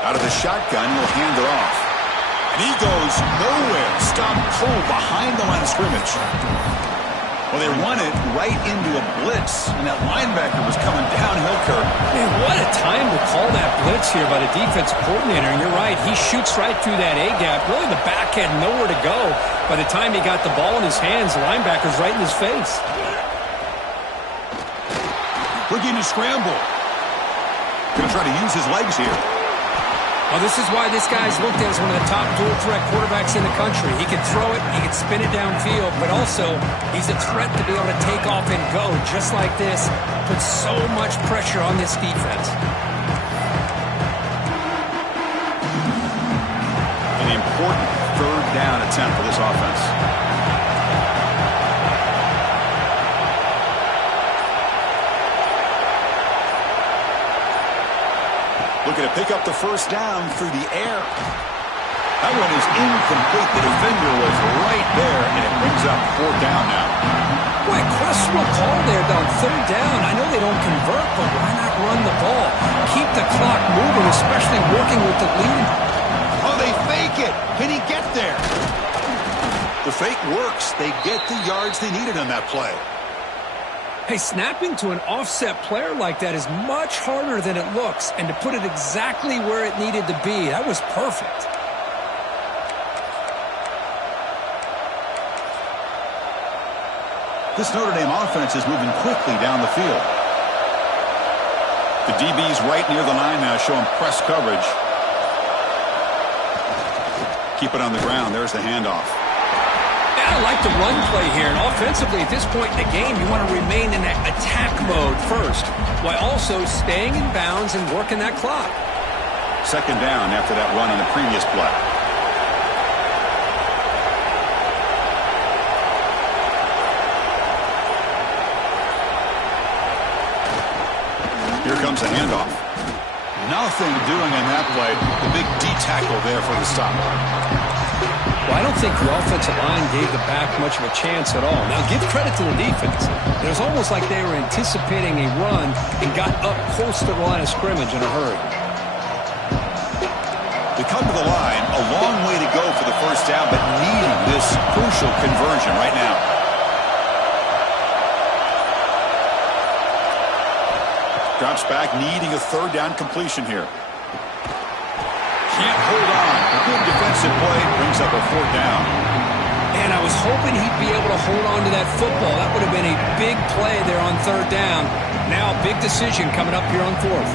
Out of the shotgun, he'll hand it off. And he goes nowhere. Stop cold behind the line of scrimmage. Well, they run it right into a blitz, and that linebacker was coming downhill, Kirk. Man, what a time to call that blitz here by the defensive coordinator. And you're right, he shoots right through that A-gap. Really, the back had nowhere to go. By the time he got the ball in his hands, the linebacker's right in his face. Looking to scramble. Going to try to use his legs here. Well, this is why this guy's looked at as one of the top dual-threat quarterbacks in the country. He can throw it, he can spin it downfield, but also he's a threat to be able to take off and go just like this. Puts so much pressure on this defense. An important 3rd down attempt for this offense. Looking to pick up the 1st down through the air. That one is incomplete. The defender was right there, and it brings up 4th down now. Boy, questionable call there on 3rd down. I know they don't convert, but why not run the ball? Keep the clock moving, especially working with the lead. Oh, they fake it. Can he get there? The fake works. They get the yards they needed on that play. Hey, snapping to an offset player like that is much harder than it looks, and to put it exactly where it needed to be, that was perfect. This Notre Dame offense is moving quickly down the field. The DB's right near the line now, showing press coverage. Keep it on the ground. There's the handoff. I like the run play here, and offensively at this point in the game, you want to remain in that attack mode first, while also staying in bounds and working that clock. 2nd down after that run on the previous play. Here comes the handoff. Nothing doing on that play. The big D tackle there for the stop. Well, I don't think the offensive line gave the back much of a chance at all. Now, give credit to the defense. It was almost like they were anticipating a run and got up close to the line of scrimmage in a hurry. They come to the line, a long way to go for the 1st down, but needing this crucial conversion right now. Drops back, needing a 3rd down completion here. Can't hold on. A good defensive play brings up a 4th down. And I was hoping he'd be able to hold on to that football. That would have been a big play there on 3rd down. Now a big decision coming up here on 4th.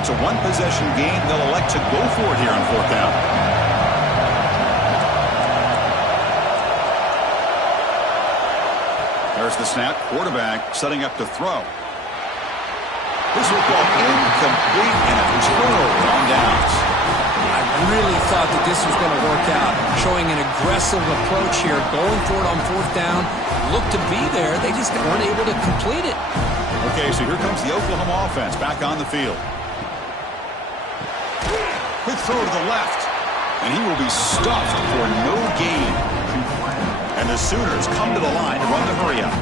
It's a 1-possession game. They'll elect to go for it here on 4th down. There's the snap. Quarterback setting up to throw. This will go incomplete and a turnover on downs. I really thought that this was going to work out, showing an aggressive approach here, going for it on 4th down. Looked to be there. They just weren't able to complete it. Okay, so here comes the Oklahoma offense back on the field. Quick throw to the left, and he will be stuffed for no gain. And the Sooners come to the line to run the hurry up.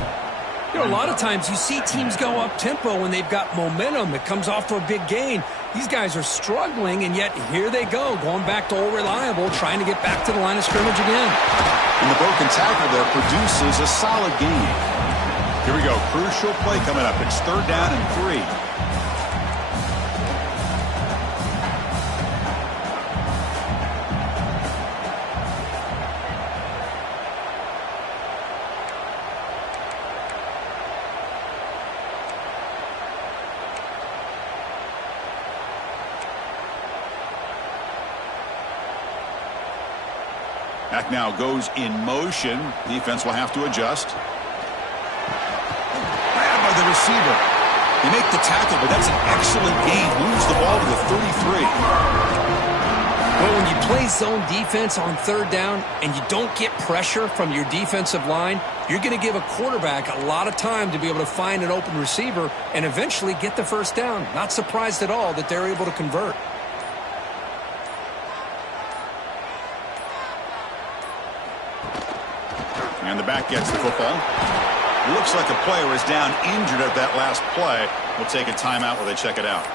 You know, a lot of times you see teams go up-tempo when they've got momentum. It comes off for a big gain. These guys are struggling, and yet here they go, going back to old reliable, trying to get back to the line of scrimmage again. And the broken tackle there produces a solid gain. Here we go. Crucial play coming up. It's 3rd down and 3. Back now goes in motion. Defense will have to adjust. Grabbed by the receiver. They make the tackle, but that's an excellent gain. Moves the ball to the 33. Well, when you play zone defense on 3rd down and you don't get pressure from your defensive line, you're going to give a quarterback a lot of time to be able to find an open receiver and eventually get the 1st down. Not surprised at all that they're able to convert. And the back gets the football. Looks like a player is down injured at that last play. We'll take a timeout while they check it out.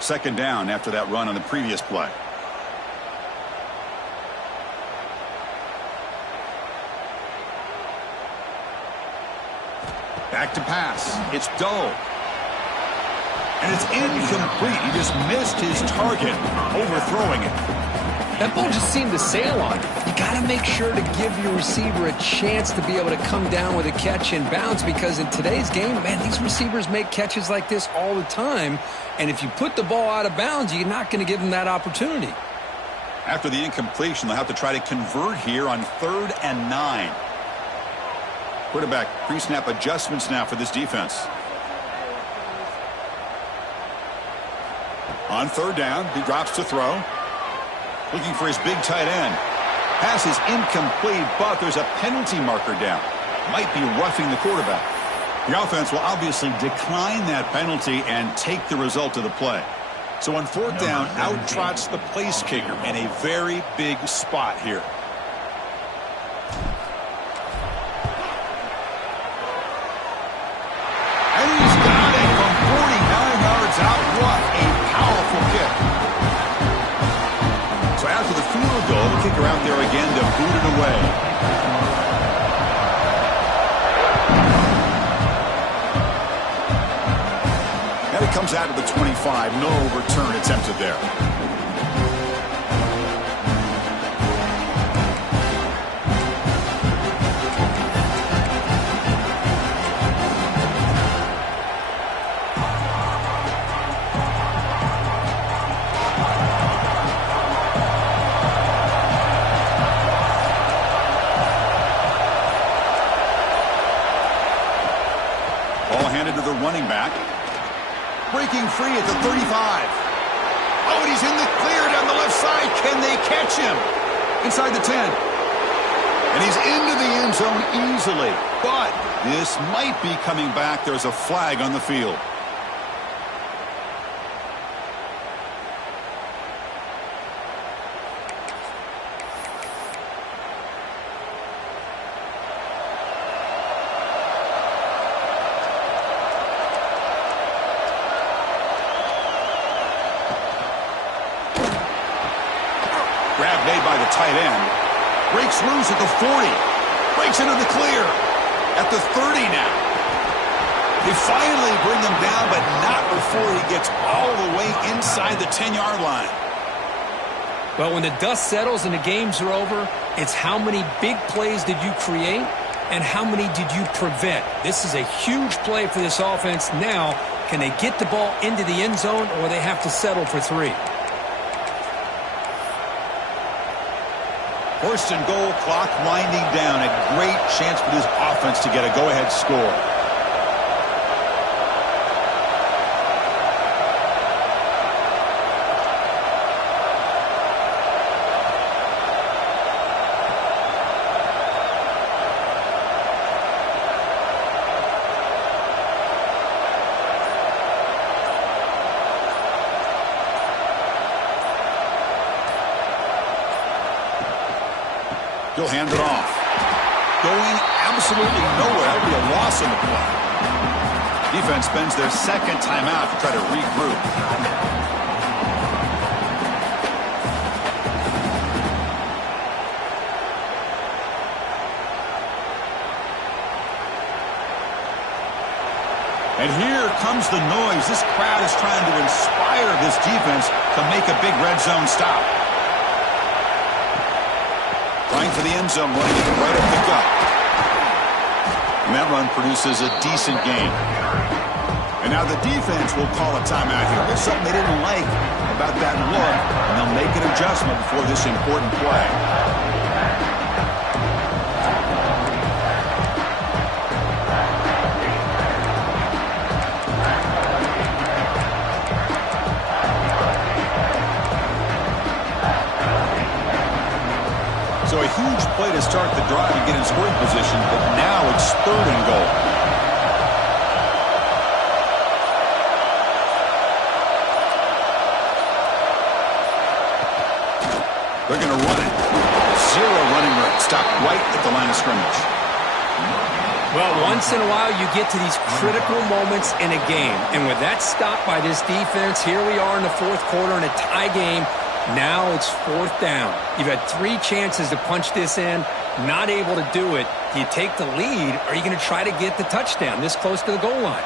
Second down after that run on the previous play. Back to pass. It's Doe. And it's incomplete. He just missed his target, overthrowing it. That ball just seemed to sail on him. You got to make sure to give your receiver a chance to be able to come down with a catch in bounds, because in today's game, man, these receivers make catches like this all the time. And if you put the ball out of bounds, you're not going to give them that opportunity. After the incompletion, they'll have to try to convert here on 3rd and 9. Quarterback pre-snap adjustments now for this defense. On 3rd down, he drops to throw. Looking for his big tight end. Pass is incomplete, but there's a penalty marker down. Might be roughing the quarterback. The offense will obviously decline that penalty and take the result of the play. So on 4th down, out trots the place kicker in a very big spot here. And he's got it from 49 yards out. What a powerful kick. So after the field goal, the kicker out there again to boot it away. And it comes out to the 25. No return attempted there. Running back, breaking free at the 35. Oh, and he's in the clear down the left side. Can they catch him? Inside the 10. And he's into the end zone easily. But this might be coming back. There's a flag on the field. Grab made by the tight end. Breaks loose at the 40. Breaks into the clear. At the 30 now. They finally bring him down, but not before he gets all the way inside the 10-yard line. Well, when the dust settles and the games are over, it's how many big plays did you create and how many did you prevent. This is a huge play for this offense. Now, can they get the ball into the end zone, or they have to settle for 3? First and goal, clock winding down. A great chance for this offense to get a go-ahead score. He'll hand it off. Going absolutely nowhere. That'll be a loss on the play. Defense spends their second timeout to try to regroup. And here comes the noise. This crowd is trying to inspire this defense to make a big red zone stop. Trying for the end zone, running it right up the gut. And that run produces a decent gain. And now the defense will call a timeout here. There's something they didn't like about that look, and they'll make an adjustment before this important play. So a huge play to start the drive and get in scoring position, but now it's 3rd and goal. They're going to run it. 0 running room. Stop right at the line of scrimmage. Well, once in a while you get to these critical moments in a game. And with that stop by this defense, here we are in the 4th quarter in a tie game. Now it's 4th down. You've had 3 chances to punch this in, not able to do it. Do you take the lead, or are you going to try to get the touchdown this close to the goal line?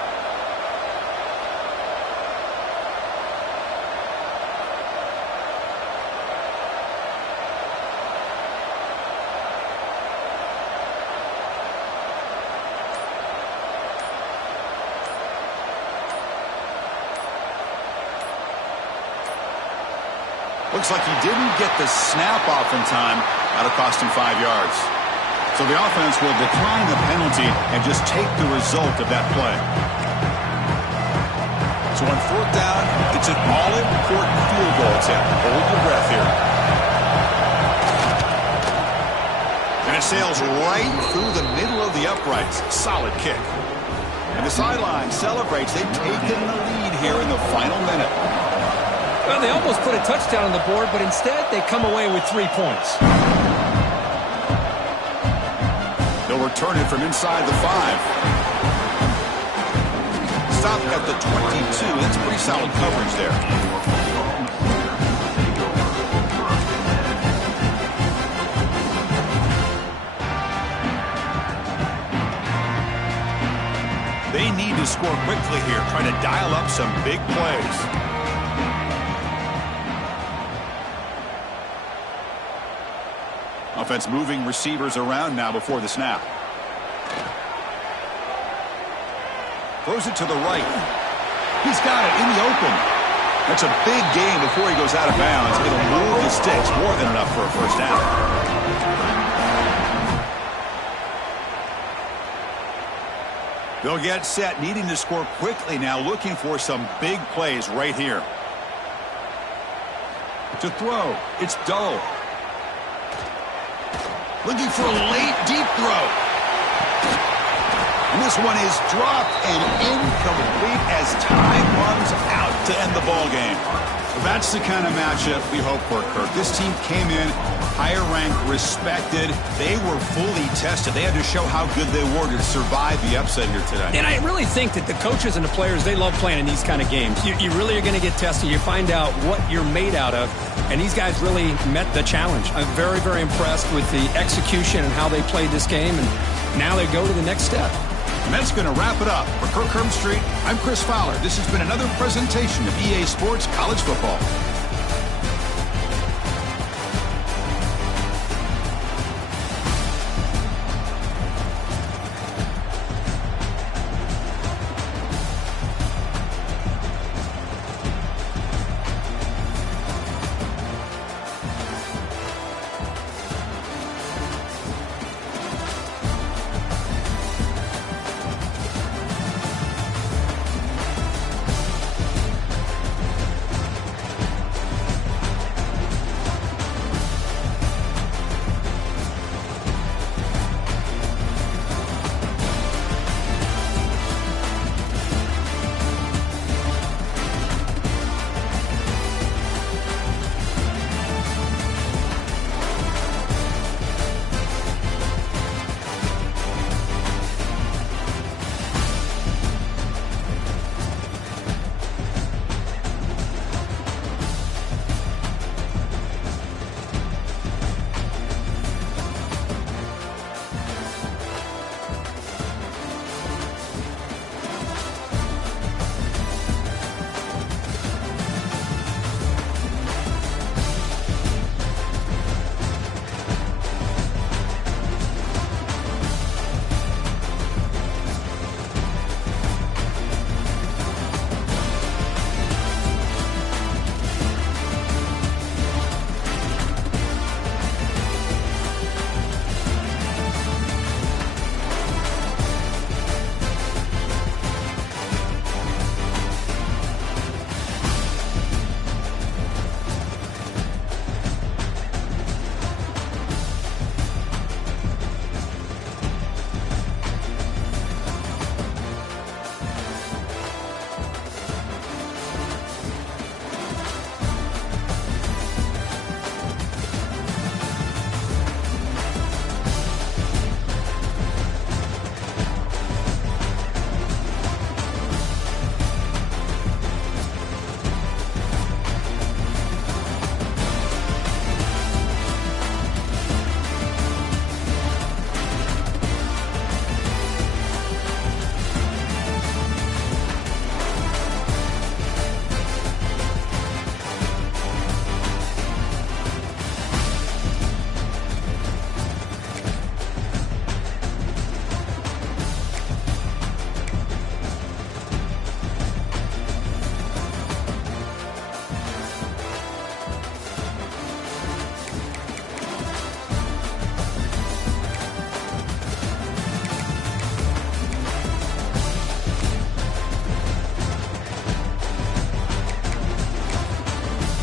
Looks like he didn't get the snap off in time. That'll cost him 5 yards. So the offense will decline the penalty and just take the result of that play. So on 4th down, it's an all-important field goal attempt. Hold your breath here. And it sails right through the middle of the uprights. Solid kick. And the sideline celebrates. They've taken the lead here in the final minute. Well, they almost put a touchdown on the board, but instead they come away with 3 points. They'll return it from inside the 5. Stop at the 22. That's pretty solid coverage there. They need to score quickly here, trying to dial up some big plays. Offense moving receivers around now before the snap. Throws it to the right. He's got it in the open. That's a big gain before he goes out of bounds. It'll move the sticks. More than enough for a 1st down. They'll get set, needing to score quickly now, looking for some big plays right here. To throw, it's Dull. Looking for a late, deep throw. And this one is dropped and incomplete as time runs out to end the ball game. That's the kind of matchup we hope for, Kirk. This team came in higher ranked, respected. They were fully tested. They had to show how good they were to survive the upset here today. And I really think that the coaches and the players, they love playing in these kind of games. You really are going to get tested. You find out what you're made out of. And these guys really met the challenge. I'm very, very impressed with the execution and how they played this game. And now they go to the next step. And that's going to wrap it up. For Kirk Herbstreit, I'm Chris Fowler. This has been another presentation of EA Sports College Football.